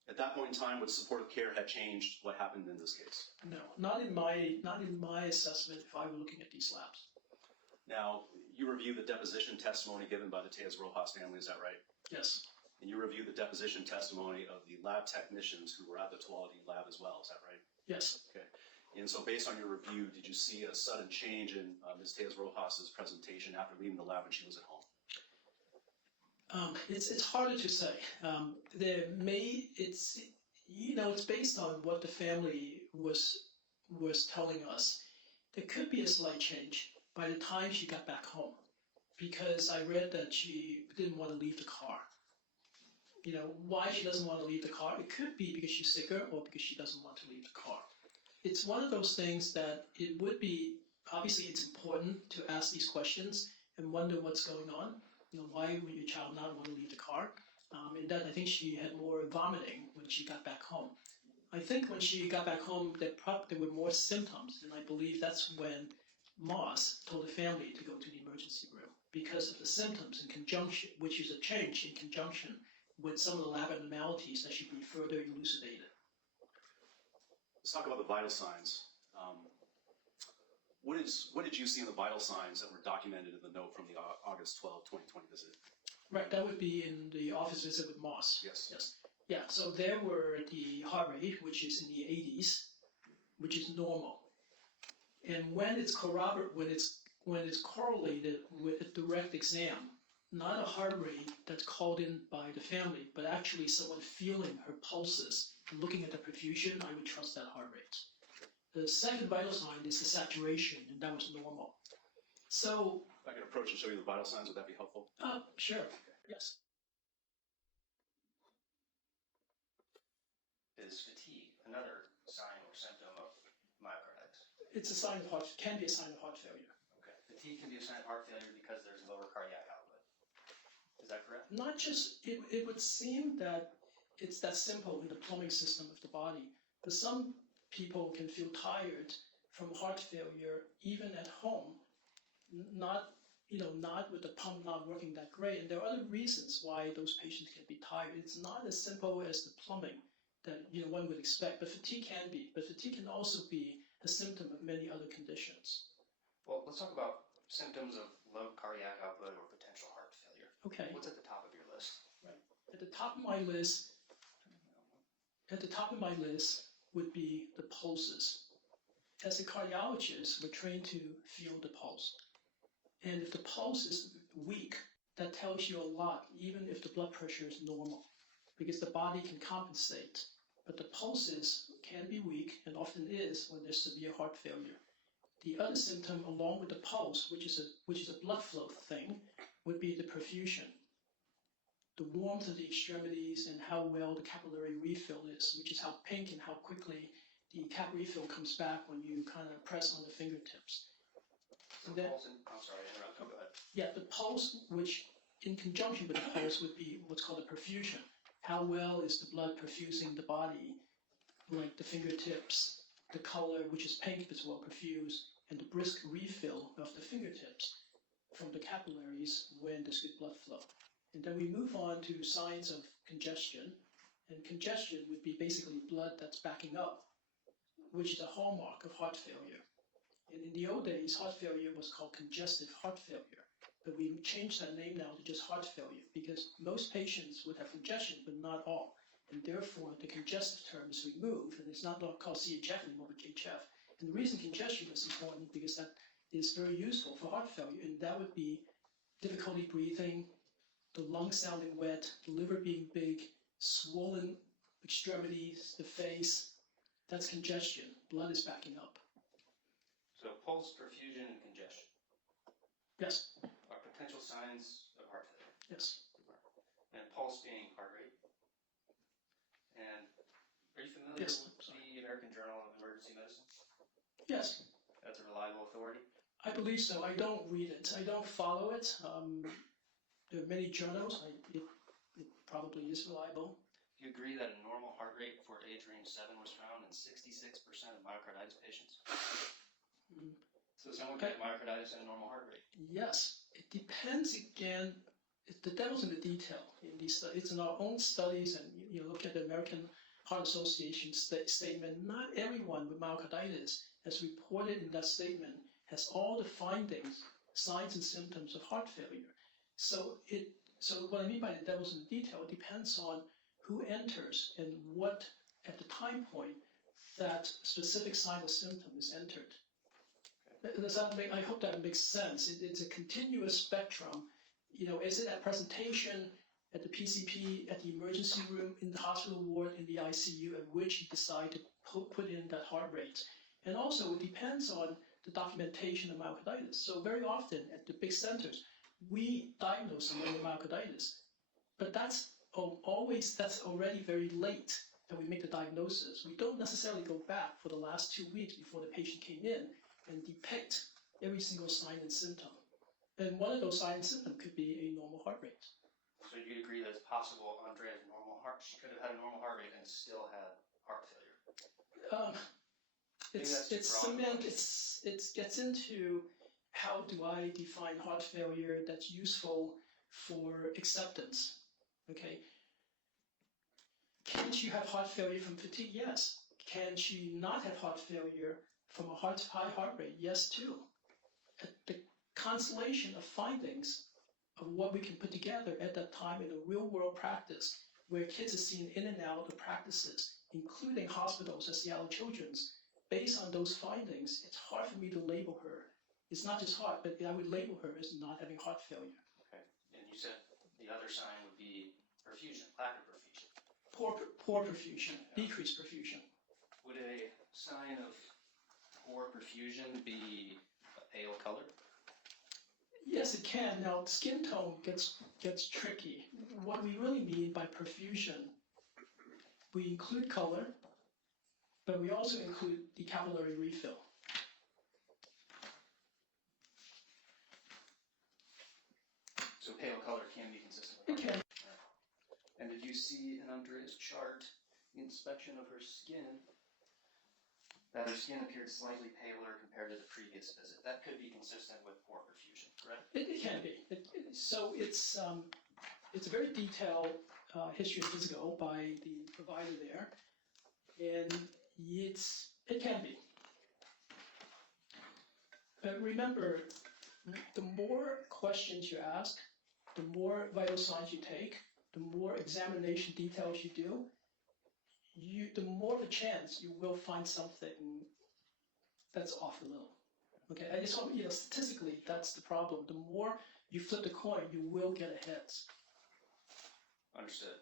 at that point in time, would supportive care had changed what happened in this case? No, not in my assessment if I were looking at these labs. Now, you review the deposition testimony given by the Tejas-Rojas family, is that right? Yes. And you review the deposition testimony of the lab technicians who were at the Tuolde lab as well, is that right? Yes. Okay. And so based on your review, did you see a sudden change in Ms. Tejas-Rojas' presentation after leaving the lab when she was at home? It's harder to say. It's based on what the family was telling us. There could be a slight change by the time she got back home, because I read that she didn't want to leave the car. Why she doesn't want to leave the car? It could be because she's sicker or because she doesn't want to leave the car. It's one of those things that it would be, obviously it's important to ask these questions and wonder what's going on. Why would your child not want to leave the car? And that I think she had more vomiting when she got back home. I think when she got back home, there were more symptoms, and I believe that's when Moss told the family to go to the emergency room because of the symptoms in conjunction, which is a change in conjunction with some of the lab abnormalities that should be further elucidated. Let's talk about the vital signs. What did you see in the vital signs that were documented in the note from the August 12, 2020 visit? Right, that would be in the office visit with Moss. Yes. Yes. Yeah, so there were the heart rate, which is in the 80s, which is normal. And when it's correlated with a direct exam, not a heart rate that's called in by the family, but actually someone feeling her pulses and looking at the perfusion, I would trust that heart rate. The second vital sign is the saturation, and that was normal. So, If I could approach and show you the vital signs, would that be helpful? sure, yes. Is fatigue another sign or symptom of myocarditis? It's a sign of can be a sign of heart failure. Okay. Fatigue can be a sign of heart failure because there's lower cardiac output. Is that correct? Not just, it would seem that it's that simple in the plumbing system of the body, but some people can feel tired from heart failure even at home, not with the pump not working that great. And there are other reasons why those patients can be tired. It's not as simple as the plumbing that one would expect, but fatigue can be. But fatigue can also be a symptom of many other conditions. Well, let's talk about symptoms of low cardiac output or potential heart failure. Okay. What's at the top of your list? Right. At the top of my list would be the pulses. As a cardiologist, we're trained to feel the pulse. And if the pulse is weak, that tells you a lot, even if the blood pressure is normal, because the body can compensate. But the pulses can be weak, and often is when there's severe heart failure. The other symptom, along with the pulse, which is a blood flow thing, would be the perfusion. The warmth of the extremities and how well the capillary refill is, which is how pink and how quickly the cap refill comes back when you kind of press on the fingertips. So Then, pulse I'm sorry, I interrupted. Go ahead. yeah, the pulse, which in conjunction with the pulse would be what's called a perfusion. How well is the blood perfusing the body, like the fingertips, the color, which is pink if it's well perfused, and the brisk refill of the fingertips from the capillaries when there's good blood flow. And then we move on to signs of congestion, and congestion would be basically blood that's backing up, which is a hallmark of heart failure. And in the old days, heart failure was called congestive heart failure, but we changed that name now to just heart failure because most patients would have congestion, but not all. And therefore, the congestive term is removed, and it's not called CHF anymore, but HF. And the reason congestion is important because that is very useful for heart failure, and that would be difficulty breathing, the lungs sounding wet, the liver being big, swollen extremities, the face. That's congestion. Blood is backing up. So pulse, perfusion, and congestion Yes, are potential signs of heart failure. yes, And pulse being heart rate. And are you familiar Yes, with sorry. the American Journal of Emergency Medicine? yes. That's a reliable authority. I believe so. I don't read it. I don't follow it. There are many journals. It probably is reliable. Do you agree that a normal heart rate for age range 7 was found in 66% of myocarditis patients? Mm. So someone can have myocarditis and a normal heart rate. Yes, it depends again. The devil's in the detail in these studies. It's in our own studies, and you look at the American Heart Association statement. Not everyone with myocarditis, as reported in that statement, has all the findings, signs, and symptoms of heart failure. So what I mean by the devil's in the detail, it depends on who enters and what at the time point that specific sign or symptom is entered. Does that make? I hope that makes sense. It's a continuous spectrum. Is it at presentation, at the PCP, at the emergency room, in the hospital ward, in the ICU, at which you decide to put in that heart rate? And also, it depends on the documentation of myocarditis. So very often at the big centers, we diagnose someone with myocarditis, but that's already very late that we make the diagnosis. We don't necessarily go back for the last 2 weeks before the patient came in and depict every single sign and symptom. And one of those signs and symptoms could be a normal heart rate. So you agree that it's possible Andrea's normal heart, she could have had a normal heart rate and still had heart failure? It gets into how do I define heart failure that's useful for acceptance. Okay. Can she have heart failure from fatigue? Yes. Can she not have heart failure from a high heart rate? Yes, too. The constellation of findings of what we can put together at that time in a real world practice where kids are seen in and out of practices, including hospitals at Seattle Children's, based on those findings, it's hard for me to label her. It's not just heart, but I would label her as not having heart failure. Okay. And you said the other sign would be perfusion, lack of perfusion. Poor perfusion, decreased perfusion. Would a sign of poor perfusion be a pale color? Yes, it can. Now, skin tone gets tricky. What we really mean by perfusion, we include color, but we also include the capillary refill. So pale color can be consistent It with heart can. rate. And did you see in Andrea's chart, inspection of her skin, that her skin appeared slightly paler compared to the previous visit? That could be consistent with poor perfusion, correct? It can be. So it's a very detailed history of physical by the provider there, and it can be. But remember, the more questions you ask, the more vital signs you take, the more examination details you do, the more of a chance you will find something that's off a little. Okay, I just want, statistically, that's the problem. The more you flip the coin, you will get a heads. Understood.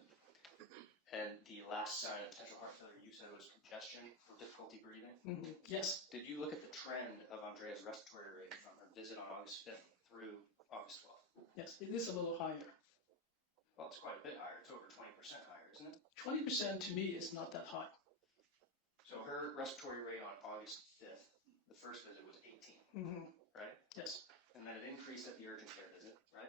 And the last sign of potential heart failure you said was congestion or difficulty breathing. Mm-hmm. Yes. Did you look at the trend of Andrea's respiratory rate from her visit on August 5th through August 12th? Yes, it is a little higher. Well, it's quite a bit higher. It's over 20% higher, isn't it? 20% to me is not that high. So her respiratory rate on August 5th, the first visit was 18, Mm-hmm. right? Yes. And then it increased at the urgent care visit, right?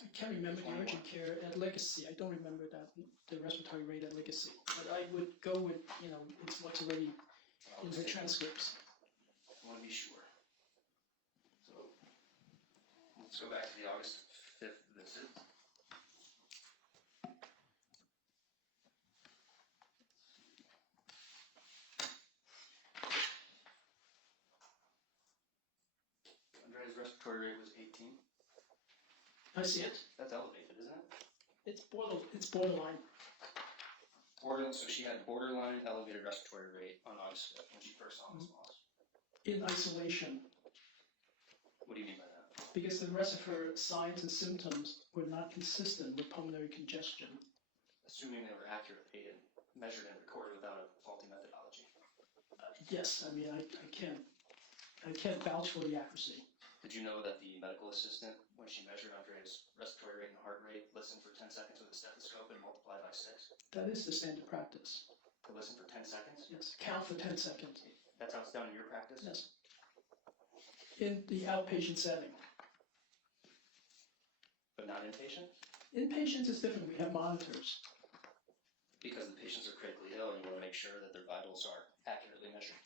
I can't remember the 21. urgent care at Legacy. I don't remember the respiratory rate at Legacy. But I would go with, it's what's already in her transcripts. I want to be sure. So let's go back to the August 5th visit. Andrea's respiratory rate was 18. I see it. That's elevated, isn't it? It's borderline. So she had borderline elevated respiratory rate on August 5th when she first saw Ms. Moss. In isolation, What do you mean by that? because the rest of her signs and symptoms were not consistent with pulmonary congestion. Assuming they were accurately measured and recorded without a faulty methodology. Yes, I mean, I can't vouch for the accuracy. Did you know that the medical assistant, when she measured Andrea's respiratory rate and heart rate, listened for 10 seconds with a stethoscope and multiplied by 6? That is the standard practice. To listen for 10 seconds? Yes, count for 10 seconds. That's how it's done in your practice? Yes. In the outpatient setting. But not inpatient? Inpatients is different. We have monitors. Because the patients are critically ill and you want to make sure that their vitals are accurately measured.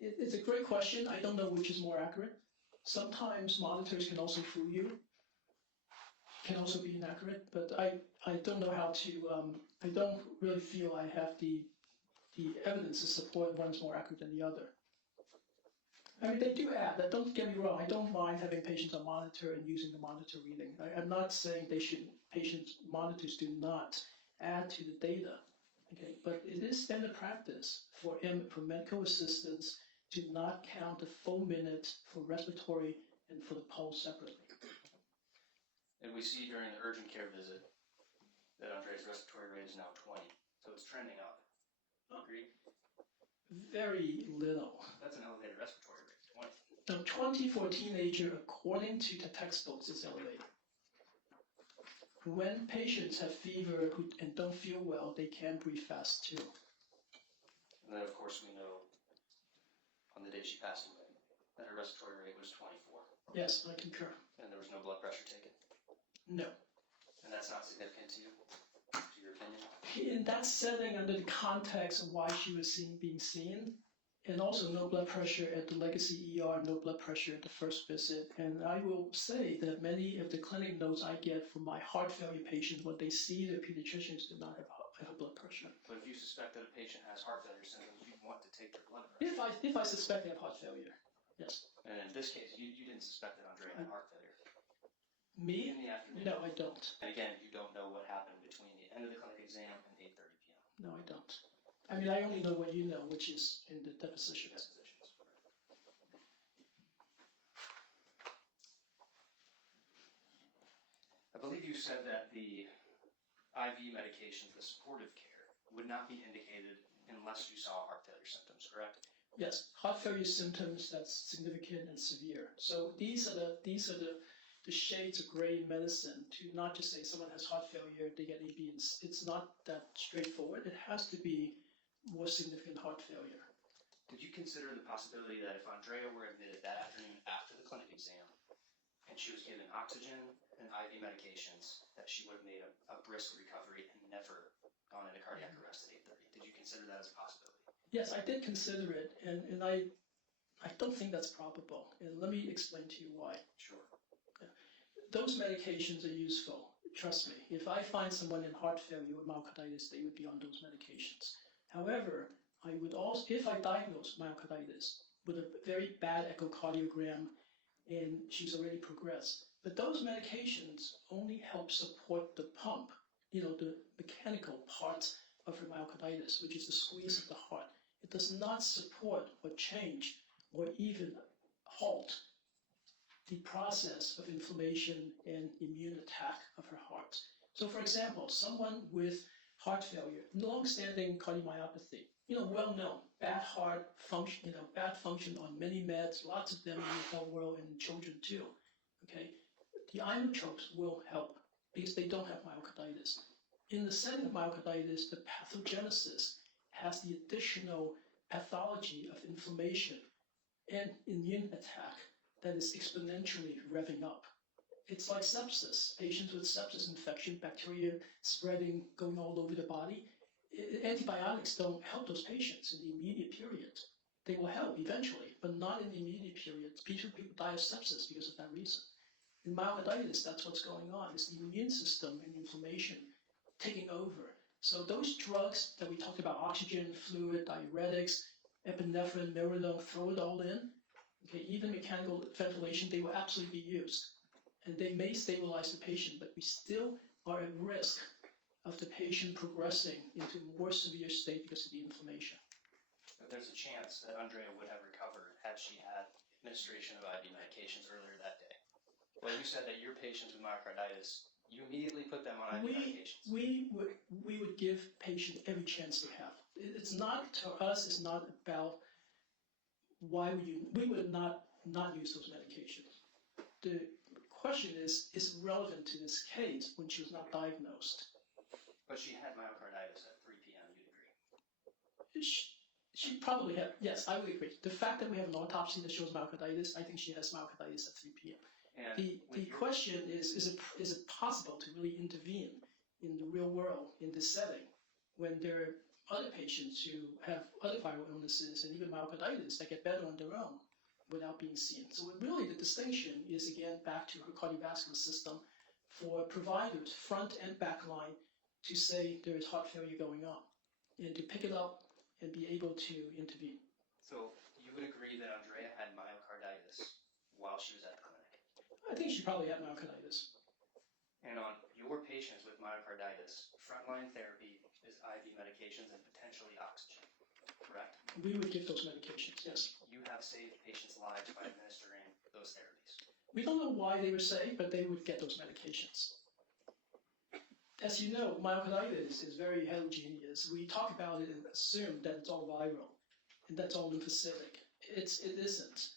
It's a great question. I don't know which is more accurate. Sometimes monitors can also fool you, can also be inaccurate, but I don't know how to, I don't really feel I have the evidence to support one's more accurate than the other. I mean, they do add, don't get me wrong, I don't mind having patients on monitor and using the monitor reading. I'm not saying monitors do not add to the data, okay? But it is standard practice for medical assistants to not count the full minute for respiratory and for the pulse separately. And we see during the urgent care visit that Andrea's respiratory rate is now 20, so it's trending up. Agree? Very little. That's an elevated respiratory rate, 20. Now, 20 for a teenager, according to the textbooks, is elevated. When patients have fever and don't feel well, they can breathe fast too. And then, of course, we know on the day she passed away that her respiratory rate was 24. Yes, I concur. And there was no blood pressure taken. No. And that's not significant to you, to your opinion? In that setting, under the context of why she was being seen, and also no blood pressure at the Legacy ER, no blood pressure at the first visit. And I will say that many of the clinic notes I get from my heart failure patients, when they see the pediatricians, do not have high blood pressure. But if you suspect that a patient has heart failure symptoms, you'd want to take their blood pressure. If I suspect they have heart failure, yes. And in this case, you didn't suspect that Andrea had heart failure. Me? In the afternoon. No, I don't. And again, you don't know what happened between the end of the clinic exam and 8:30 p.m. No, I don't. I mean, I only know what you know, which is in the depositions. I believe you said that the IV medications, the supportive care, would not be indicated unless you saw heart failure symptoms, correct? Yes, heart failure symptoms that's significant and severe. So these are the shades of gray in medicine to not just say someone has heart failure, they get AB. It's not that straightforward. It has to be more significant heart failure. Did you consider the possibility that if Andrea were admitted that afternoon after the clinic exam and she was given oxygen and IV medications, that she would have made a brisk recovery and never gone into cardiac arrest at 8:30? Did you consider that as a possibility? Yes, I did consider it, and I don't think that's probable. And let me explain to you why. Sure. Those medications are useful. Trust me. If I find someone in heart failure with myocarditis, they would be on those medications. However, I would also, if I diagnose myocarditis with a very bad echocardiogram and she's already progressed, but those medications only help support the pump, the mechanical part of her myocarditis, which is the squeeze of the heart. It does not support or change or even halt the process of inflammation and immune attack of her heart. So for example, someone with heart failure, long-standing cardiomyopathy, well known, bad heart function, bad function on many meds, lots of them in the adult world and in children too, okay? The inotropes will help because they don't have myocarditis. In the setting of myocarditis, the pathogenesis has the additional pathology of inflammation and immune attack that is exponentially revving up. It's like sepsis. Patients with sepsis infection, bacteria spreading, going all over the body. Antibiotics don't help those patients in the immediate period. They will help eventually, but not in the immediate period. People die of sepsis because of that reason. In myocarditis, that's what's going on. It's the immune system and inflammation taking over. So those drugs that we talked about, oxygen, fluid, diuretics, epinephrine, Meridone, throw it all in. Okay, even mechanical ventilation, they will absolutely be used. And they may stabilize the patient, but we still are at risk of the patient progressing into a more severe state because of the inflammation. But there's a chance that Andrea would have recovered had she had administration of IV medications earlier that day. Well, you said that your patients with myocarditis, you immediately put them on IV medications. We would give patients every chance they have. It's not, to us, it's not about why we would not use those medications. The question is it relevant to this case when she was not diagnosed? But she had myocarditis at 3 p.m., you'd agree? She probably had, yes, I would agree. The fact that we have an autopsy that shows myocarditis, I think she has myocarditis at 3 p.m. And The question is it possible to really intervene in the real world in this setting when there are other patients who have other viral illnesses and even myocarditis that get better on their own without being seen? So really the distinction is again back to her cardiovascular system for providers, front and back line, to say there is heart failure going on and to pick it up and be able to intervene. so you would agree that Andrea had myocarditis while she was at the clinic? I think she probably had myocarditis. And on your patients with myocarditis, frontline therapy is IV medications and potentially oxygen, correct? We would give those medications, yes. You have saved patients' lives by administering those therapies. We don't know why they were saved, but they would get those medications. As you know, myocarditis is very heterogeneous. We talk about it and assume that it's all viral and that's all lymphocytic. It isn't.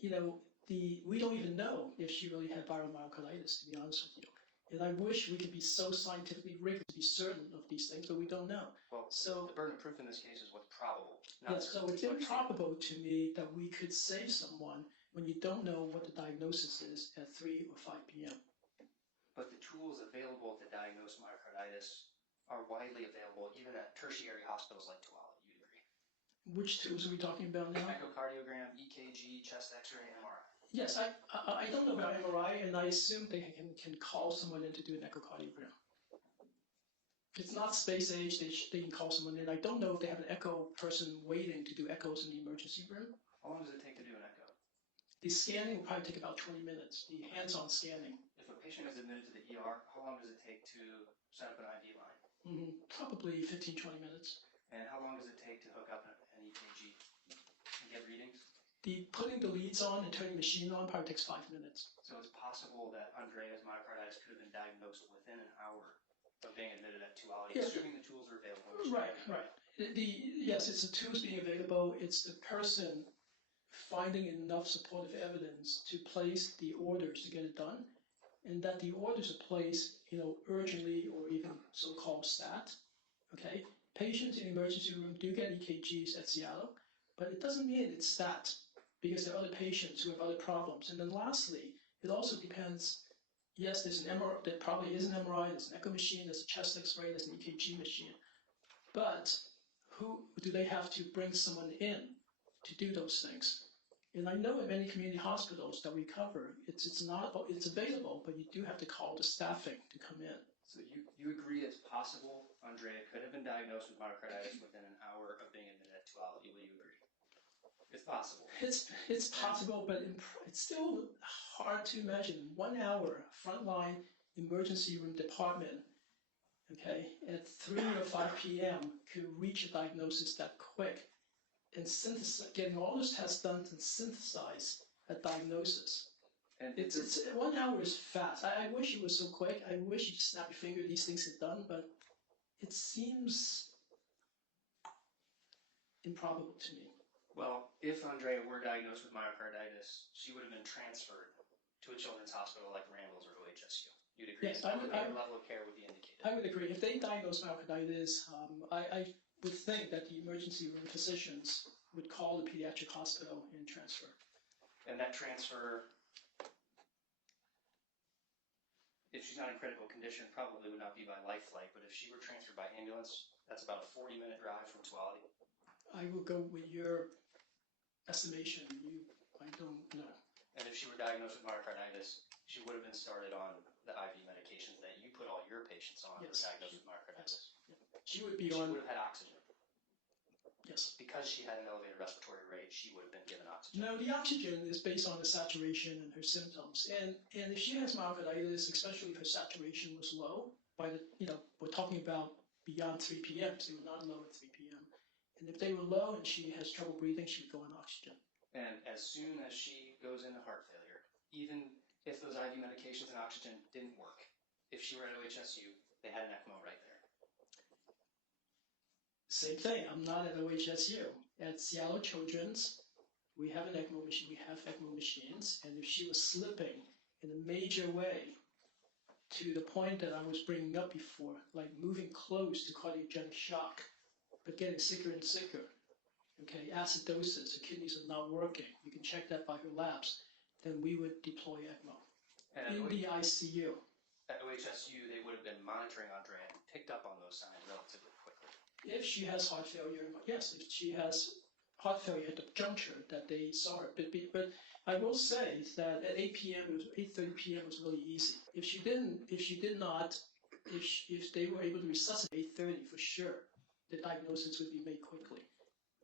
You know, we don't even know if she really had viral myocarditis, to be honest with you. And I wish we could be so scientifically rigorous to be certain of these things, but we don't know. Well, So the burden of proof in this case is what's probable. Not yes, so it's improbable to me that we could save someone when you don't know what the diagnosis is at 3 or 5 p.m. But the tools available to diagnose myocarditis are widely available even at tertiary hospitals like Tuala, you'd agree. Which tools are we talking about now? Echocardiogram, EKG, chest x-ray, and MRI. Yes, I don't know about MRI, and I assume they can call someone in to do an echocardiogram. It's not space age, they can call someone in. I don't know if they have an echo person waiting to do echoes in the emergency room. How long does it take to do an echo? The scanning will probably take about 20 minutes, the hands-on scanning. If a patient is admitted to the ER, how long does it take to set up an IV line? Probably 15, 20 minutes. And how long does it take to hook up an EKG and get readings? Putting the leads on and turning the machine on probably takes 5 minutes. So it's possible that Andrea's myocarditis could have been diagnosed within an hour of being admitted at Tuala, Yeah. assuming the tools are available. which Right, they are. right. Yes, it's the tools being available. It's the person finding enough supportive evidence to place the orders to get it done, and that the orders are placed, urgently or even so-called stat. Okay, patients in the emergency room do get EKGs at Seattle, but it doesn't mean it's stat because there are other patients who have other problems. And then lastly, it also depends. Yes, there's an MRI. There probably is an MRI. There's an echo machine. There's a chest X-ray. There's an EKG machine. But who do they have to bring someone in to do those things? And I know in many community hospitals that we cover, it's available, but you do have to call the staffing to come in. So you agree it's possible Andrea could have been diagnosed with myocarditis within an hour of being admitted at Tuala? Will you agree? It's possible. It's possible, but it's still hard to imagine. 1 hour frontline emergency room department, okay, at 3 or 5 p.m. could reach a diagnosis that quick, and getting all those tests done to synthesize a diagnosis. And It's 1 hour is fast. I wish it was so quick. I wish you just snap your finger, these things are done, but it seems improbable to me. well, if Andrea were diagnosed with myocarditis, she would have been transferred to a children's hospital like Randall's or OHSU. You'd agree? Yes, I would. Her level of care would be indicated. I would agree. If they diagnose myocarditis, I would think that the emergency room physicians would call the pediatric hospital and transfer. And that transfer, if she's not in critical condition, probably would not be by life flight, but if she were transferred by ambulance, That's about a 40-minute drive from Tuolumne. I will go with your estimation. I don't know. And if she were diagnosed with myocarditis, she would have been started on the IV medications that you put all your patients on who were Yes. diagnosed with myocarditis. She would be She on, would have had oxygen. yes. Because she had an elevated respiratory rate, she would have been given oxygen. No, the oxygen is based on the saturation and her symptoms. And if she has myocarditis, especially if her saturation was low, we're talking about beyond 3 p.m., so they were not low at 3 p.m. And if they were low and she has trouble breathing, she would go on oxygen. And as soon as she goes into heart failure, even if those IV medications and oxygen didn't work, if she were at OHSU, they had an ECMO right there. Same thing, I'm not at OHSU. At Seattle Children's, we have an ECMO machine, we have ECMO machines, and if she was slipping in a major way to the point that I was bringing up before, like moving close to cardiogenic shock, but getting sicker and sicker, okay, acidosis, her kidneys are not working, you can check that by her labs, then we would deploy ECMO And in the ICU. at OHSU, they would have been monitoring Andrea and picked up on those signs relatively quickly. If she has heart failure, yes, if she has heart failure at the juncture that they saw her. But I will say that at 8 p.m., 8:30 p.m. was really easy. If they were able to resuscitate 8:30 for sure, the diagnosis would be made quickly.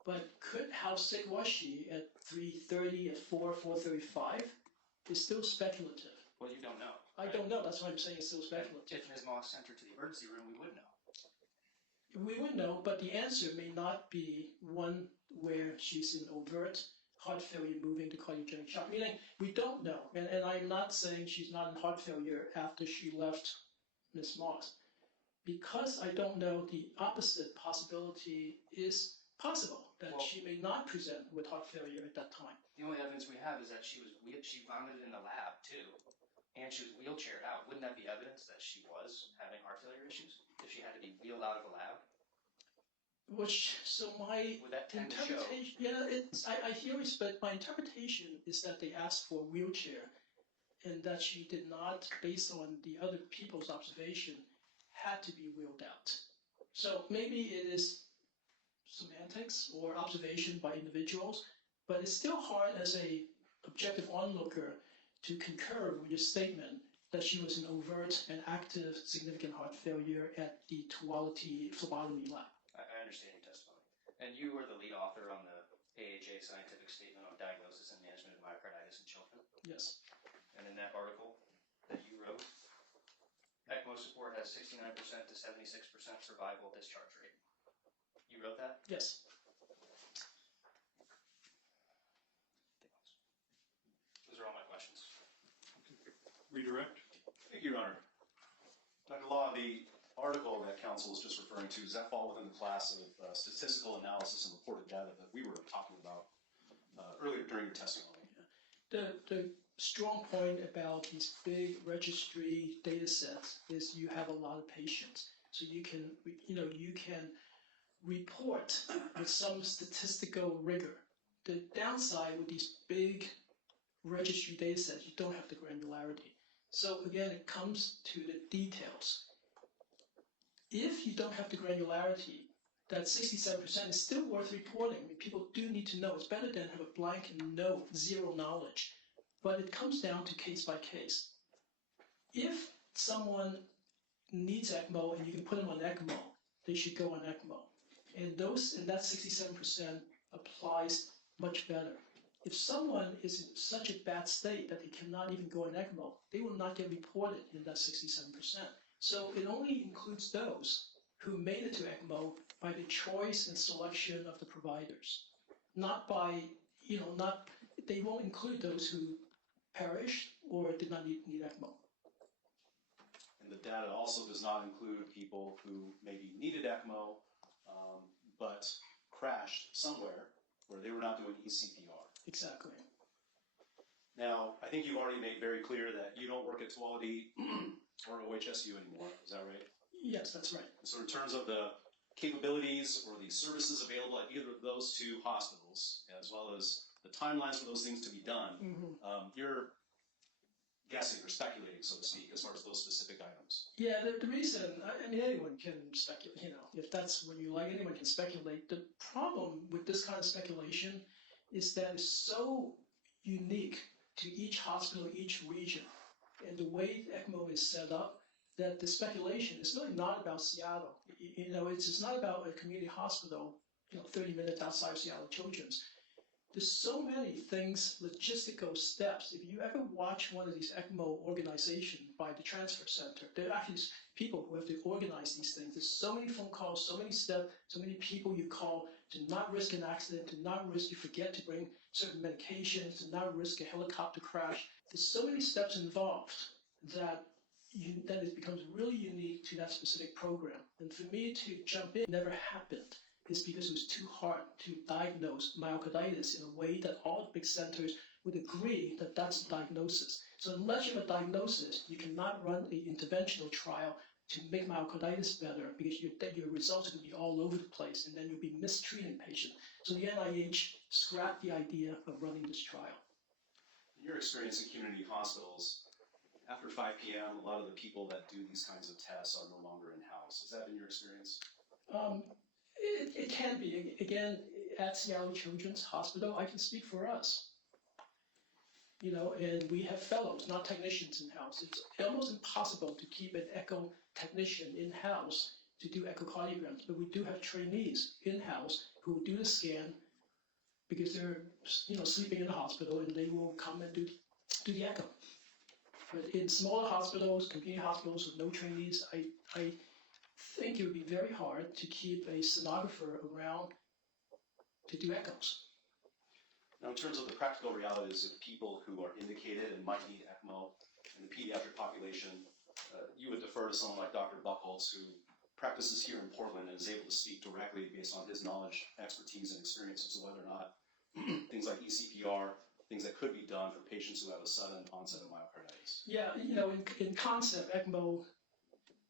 But how sick was she at 3:30, at 4:35 is still speculative. Well, you don't know. I don't know. That's why I'm saying it's still speculative. If Ms. Moss sent her to the emergency room, we would know. We would know, but the answer may not be one where she's in overt heart failure moving to cardiogenic shock. Meaning, we don't know. And I'm not saying she's not in heart failure after she left Ms. Moss. Because I don't know, the opposite possibility is possible, that she may not present with heart failure at that time. The only evidence we have is that she vomited in the lab too, and she was wheelchaired out. Wouldn't that be evidence that she was having heart failure issues if she had to be wheeled out of the lab? So my Would that tend to show? interpretation, yeah, I hear it, but my interpretation is that they asked for a wheelchair, and that she did not, based on the other people's observation, had to be wheeled out. So maybe it is semantics or observation by individuals, but it's still hard as a objective onlooker to concur with your statement that she was in overt and active significant heart failure at the Tuolumne phlebotomy lab. I understand your testimony. And you were the lead author on the AHA scientific statement on diagnosis and management of myocarditis in children. Yes. And in that article that you wrote, ECMO support has 69% to 76% survival discharge rate. You wrote that? Yes. Those are all my questions. Redirect. Thank you, Your Honor. Dr. Law, the article that counsel is just referring to, does that fall within the class of statistical analysis and reported data that we were talking about earlier during your testimony? The strong point about these big registry data sets is you have a lot of patients. So you can report with some statistical rigor. The downside with these big registry data sets, you don't have the granularity. So again, it comes to the details. If you don't have the granularity, that 67% is still worth reporting. I mean, people do need to know. It's better than have a blank and no, zero knowledge. But it comes down to case by case. If someone needs ECMO and you can put them on ECMO, they should go on ECMO. And that 67% applies much better. If someone is in such a bad state that they cannot even go on ECMO, they will not get reported in that 67%. So it only includes those who made it to ECMO by the choice and selection of the providers, not by, they won't include those who perished or did not need ECMO. And the data also does not include people who maybe needed ECMO, but crashed somewhere where they were not doing eCPR. Exactly. Now, I think you've already made very clear that you don't work at Tuolumne or OHSU anymore. Is that right? Yes, that's right. So in terms of the capabilities or the services available at either of those two hospitals, as well as the timelines for those things to be done, guessing or speculating, so to speak, as far as those specific items? Yeah, the reason, I mean, anyone can speculate, if that's what you like, anyone can speculate. The problem with this kind of speculation is that it's so unique to each hospital, each region, and the way ECMO is set up, that the speculation is really not about Seattle. It's not about a community hospital, 30 minutes outside of Seattle Children's. There's so many things, logistical steps. If you ever watch one of these ECMO organizations by the transfer center, there are actually people who have to organize these things. There's so many phone calls, so many steps, so many people you call to not risk an accident, to not risk you forget to bring certain medications, to not risk a helicopter crash. There's so many steps involved that it becomes really unique to that specific program. And for me to jump in never happened. Is because it was too hard to diagnose myocarditis in a way that all the big centers would agree that that's the diagnosis. So unless you have a diagnosis, you cannot run an interventional trial to make myocarditis better because your results are going to be all over the place and then you'll be mistreating patients. So the NIH scrapped the idea of running this trial. In your experience in community hospitals, after 5 p.m., a lot of the people that do these kinds of tests are no longer in-house. Has that been your experience? It can be. Again, at Seattle Children's Hospital, I can speak for us. And we have fellows, not technicians in-house. It's almost impossible to keep an echo technician in-house to do echocardiograms, but we do have trainees in-house who do the scan because they're sleeping in the hospital and they will come and do the echo. But in smaller hospitals, community hospitals with no trainees, I think it would be very hard to keep a sonographer around to do echoes. Now, in terms of the practical realities of people who are indicated and might need ECMO in the pediatric population, you would defer to someone like Dr. Buchholz, who practices here in Portland and is able to speak directly based on his knowledge, expertise, and experience as to whether or not things like ECPR, things that could be done for patients who have a sudden onset of myocarditis. Yeah, in concept, ECMO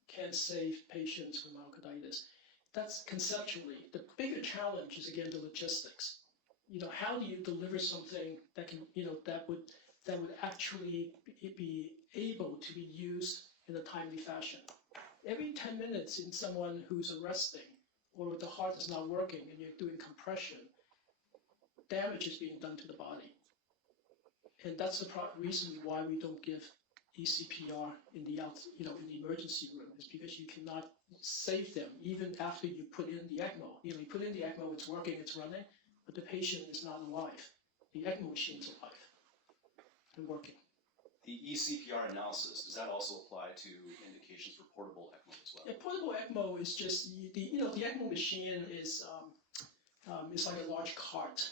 can save patients with myocarditis. That's conceptually. The bigger challenge is, again, the logistics. How do you deliver something that can, that would actually be able to be used in a timely fashion? Every 10 minutes in someone who's arresting or the heart is not working and you're doing compression, damage is being done to the body. And that's the reason why we don't give ECPR in the in the emergency room, is because you cannot save them even after you put in the ECMO. You put in the ECMO, it's working, it's running, but the patient is not alive. The ECMO machine's alive and working. The ECPR analysis, does that also apply to indications for portable ECMO as well? Yeah, portable ECMO is just the ECMO machine is it's like a large cart,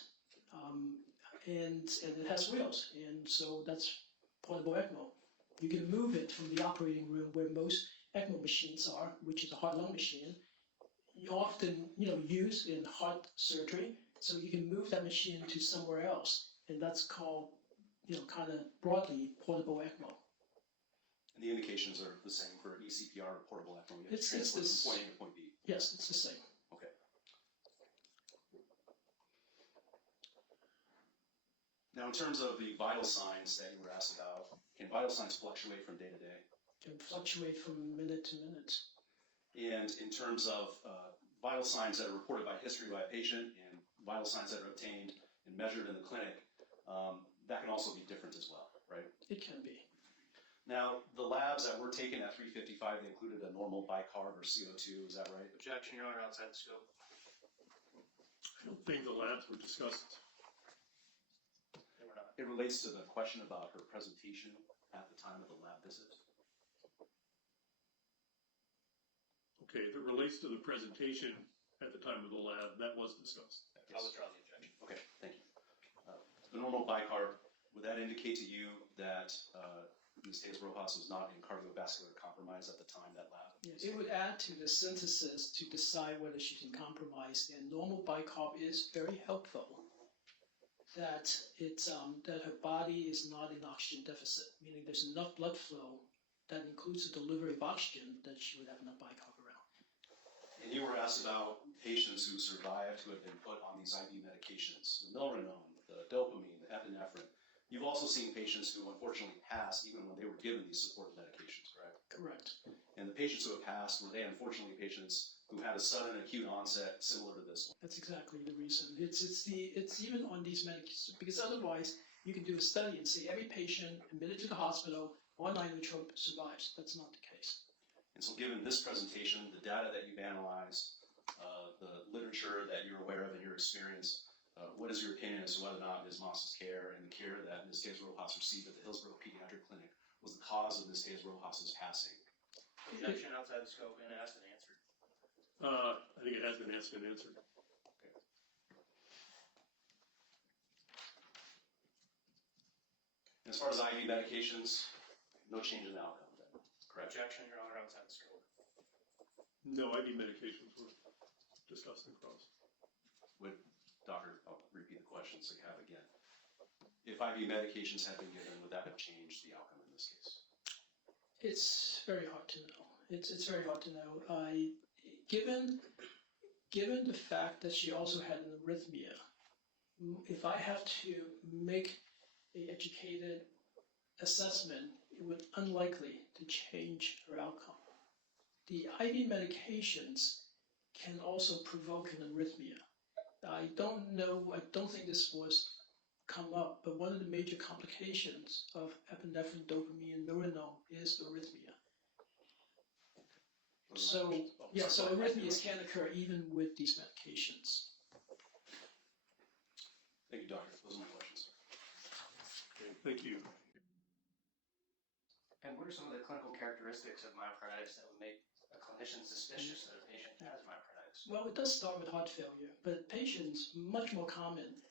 and it has wheels, and so that's portable ECMO. You can move it from the operating room where most ECMO machines are, which is a heart-lung machine. You often used in heart surgery, so you can move that machine to somewhere else, and that's called kind of broadly portable ECMO. And the indications are the same for ECPR or portable ECMO. You have It's to transport this, from point A to point B. Yes, it's the same. Okay. Now, in terms of the vital signs that you were asked about, can vital signs fluctuate from day to day? Can fluctuate from minute to minute. And in terms of vital signs that are reported by history by a patient and vital signs that are obtained and measured in the clinic, that can also be different as well, right? It can be. Now, the labs that were taken at 355, they included a normal bicarb or CO2, is that right? Objection, Your Honor, outside the scope. I don't think the labs were discussed. They were not. It relates to the question about her presentation at the time of the lab visit. Okay, if it relates to the presentation at the time of the lab, that was discussed. I'll withdraw the objection. Okay, thank you. The normal bicarb, would that indicate to you that Ms. Hayes-Rojas was not in cardiovascular compromise at the time that lab? Yes, it would add to the synthesis to decide whether she's in compromise. And normal bicarb is very helpful. That that her body is not in oxygen deficit, meaning there's enough blood flow that includes the delivery of oxygen that she would have enough bicarb around. And you were asked about patients who survived who had been put on these IV medications, the milrinone, the dopamine, the epinephrine. You've also seen patients who unfortunately passed even when they were given these supportive medications, correct? Correct. And the patients who have passed, were they unfortunately patients who had a sudden acute onset similar to this one? That's exactly the reason. It's even on these medications, because otherwise you can do a study and say every patient admitted to the hospital on inotrope survives. That's not the case. And so given this presentation, the data that you've analyzed, the literature that you're aware of in your experience, what is your opinion as to whether or not Ms. Moss's care and the care that Ms. Hayes Rojas received at the Hillsborough Pediatric Clinic was the cause of Ms. Hayes Rojas's passing? Objection outside the scope and asked and answered. I think it has been asked and answered. As far as IV medications, no change in the outcome then, correct? Objection, Your Honor, outside the scope. No, IV medications were discussed and crossed. Would, Doctor, I'll repeat the question so you have it again. If IV medications had been given, would that have changed the outcome in this case? It's very hard to know. It's very hard to know. Given the fact that she also had an arrhythmia, if I have to make an educated assessment, it would unlikely to change her outcome. The IV medications can also provoke an arrhythmia. I don't think this was come up, but one of the major complications of epinephrine, dopamine, and Milrinone is arrhythmia. So arrhythmias can occur even with these medications. Thank you, Doctor. Those are my questions. Okay, thank you. And what are some of the clinical characteristics of myocarditis that would make a clinician suspicious that a patient has myocarditis? Well, it does start with heart failure, but patients, much more common,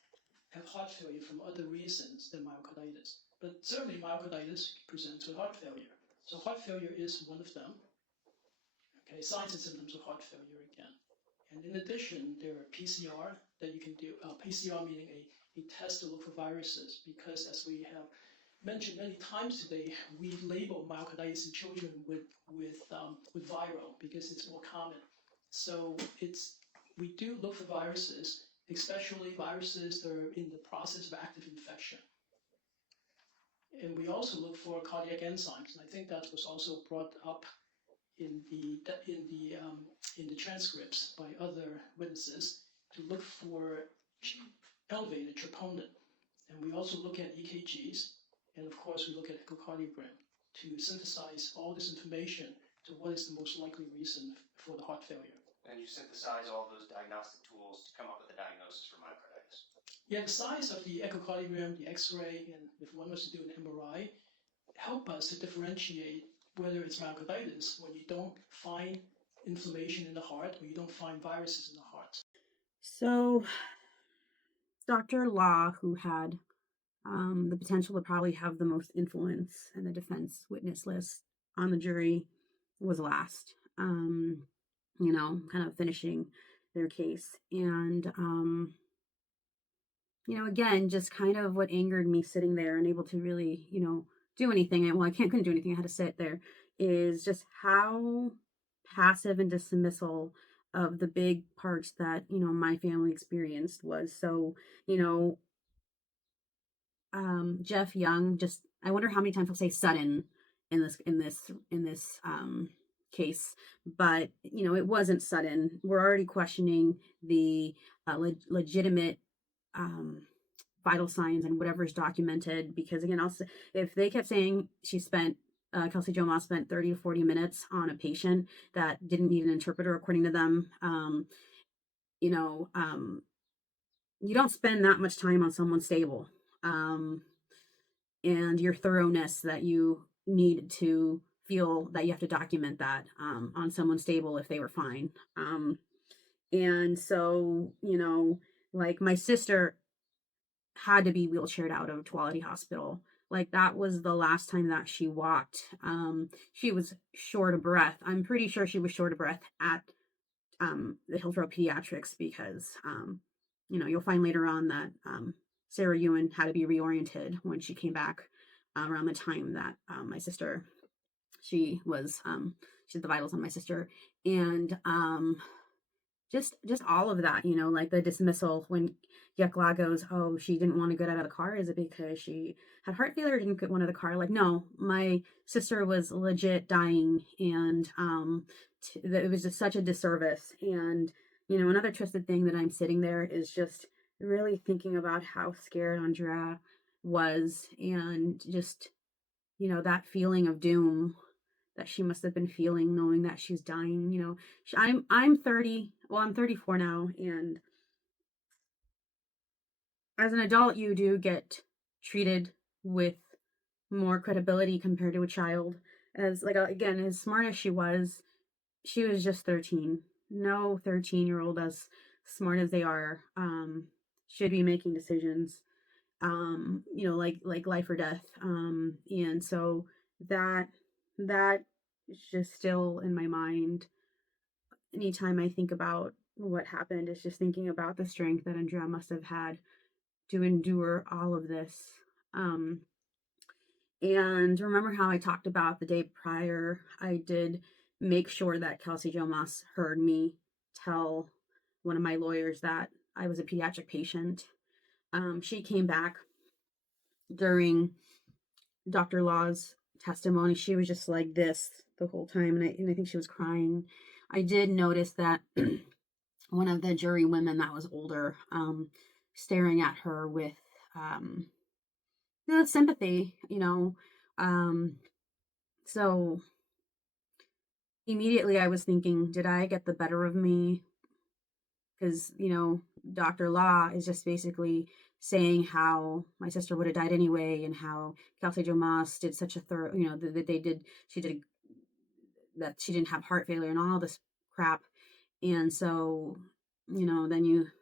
have heart failure from other reasons than myocarditis. But certainly myocarditis presents with heart failure. So heart failure is one of them. Okay, signs and symptoms of heart failure again. And in addition, there are PCR that you can do, PCR meaning a test to look for viruses, because as we have mentioned many times today, we label myocarditis in children with viral because it's more common. So we do look for viruses, especially viruses that are in the process of active infection. And we also look for cardiac enzymes, and I think that was also brought up in the transcripts by other witnesses, to look for elevated troponin. And we also look at EKGs, and of course we look at echocardiogram to synthesize all this information to what is the most likely reason for the heart failure. And you synthesize all those diagnostic tools to come up with a diagnosis for myocarditis. Yeah, the size of the echocardiogram, the X-ray, and if one was to do an MRI, help us to differentiate whether it's myocarditis when you don't find inflammation in the heart or you don't find viruses in the heart. So, Dr. Law, who had the potential to probably have the most influence in the defense witness list on the jury, was last, kind of finishing their case. And, again, just kind of what angered me sitting there, unable to really, do anything. Well, couldn't do anything. I had to sit there. Is just how passive and dismissal of the big parts that my family experienced was. So Jeff Young, just I wonder how many times he'll say sudden in this case, but it wasn't sudden. We're already questioning the legitimate vital signs and whatever is documented, because again, also if they kept saying Kelsey Jo Moss spent 30 to 40 minutes on a patient that didn't need an interpreter, according to them, you don't spend that much time on someone stable, and your thoroughness that you need to feel that you have to document that on someone stable if they were fine. And so, like my sister had to be wheelchaired out of Tuolumne Hospital. Like that was the last time that she walked. She was short of breath. I'm pretty sure she was short of breath at the Hillsborough Pediatrics, because you'll find later on that Sarah Ewan had to be reoriented when she came back around the time that my sister, she did the vitals on my sister. And just all of that, you know, like the dismissal when Yekla goes, oh, she didn't want to get out of the car. Is it because she had heart failure or didn't get one of the car? Like, no, my sister was legit dying, and it was just such a disservice. And you know, another twisted thing that I'm sitting there is just really thinking about how scared Andrea was, and just, you know, that feeling of doom that she must have been feeling, knowing that she's dying. You know, I'm 30. Well, I'm 34 now, and as an adult, you do get treated with more credibility compared to a child. As like again, as smart as she was just 13. No 13-year-old, as smart as they are, should be making decisions, you know, like life or death. And so that is just still in my mind. Anytime I think about what happened, it's just thinking about the strength that Andrea must have had to endure all of this. And remember how I talked about the day prior, I did make sure that Kelsey Jo Moss heard me tell one of my lawyers that I was a pediatric patient. She came back during Dr. Law's testimony. She was just like this the whole time, and I think she was crying. I did notice that one of the jury women that was older, staring at her with sympathy, you know. So immediately I was thinking, did I get the better of me? Because, you know, Dr. Law is just basically saying how my sister would have died anyway, and how Kelsey Jo Moss did such a thorough, you know, that she didn't have heart failure and all this crap. And so, you know,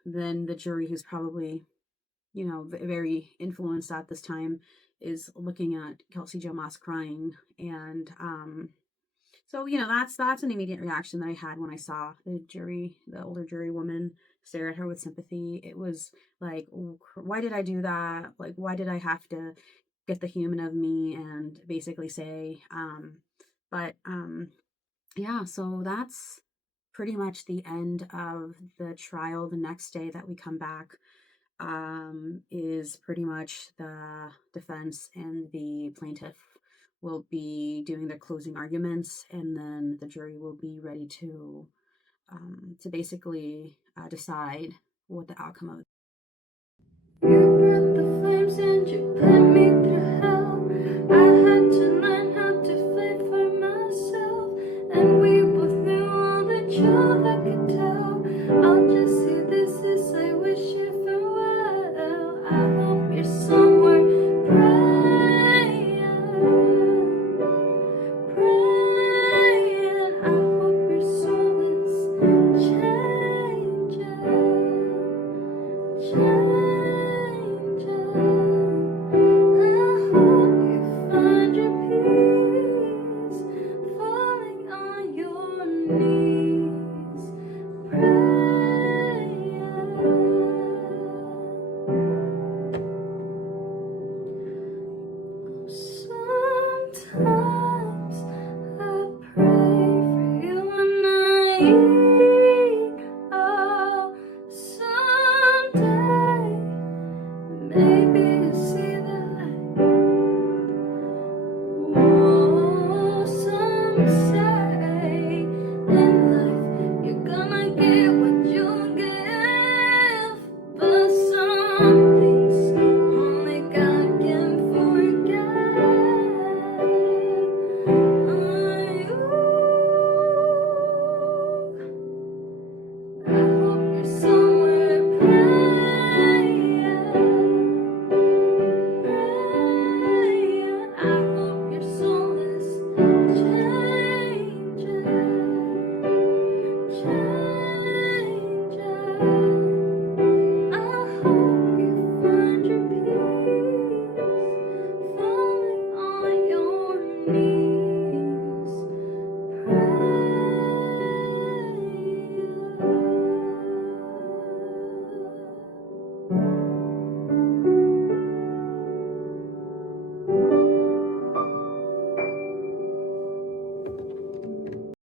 then the jury, who's probably, you know, very influenced at this time, is looking at Kelsey Jo Moss crying. And so, you know, that's an immediate reaction that I had when I saw the older jury woman stare at her with sympathy. It was like, why did I do that? Like, why did I have to get the human of me and basically say, yeah, so that's pretty much the end of the trial. The next day that we come back, is pretty much the defense and the plaintiff will be doing their closing arguments, and then the jury will be ready to basically decide what the outcome of it. You brought the flames and you put me through hell. I had to learn how to fight for myself, and we both knew all the truth I could tell. I'll just say this is, I wish you farewell. I hope you're somewhere praying. I hope your soul is changing. I hope you find your peace, falling on your knees, praying. Sometimes I pray for you and I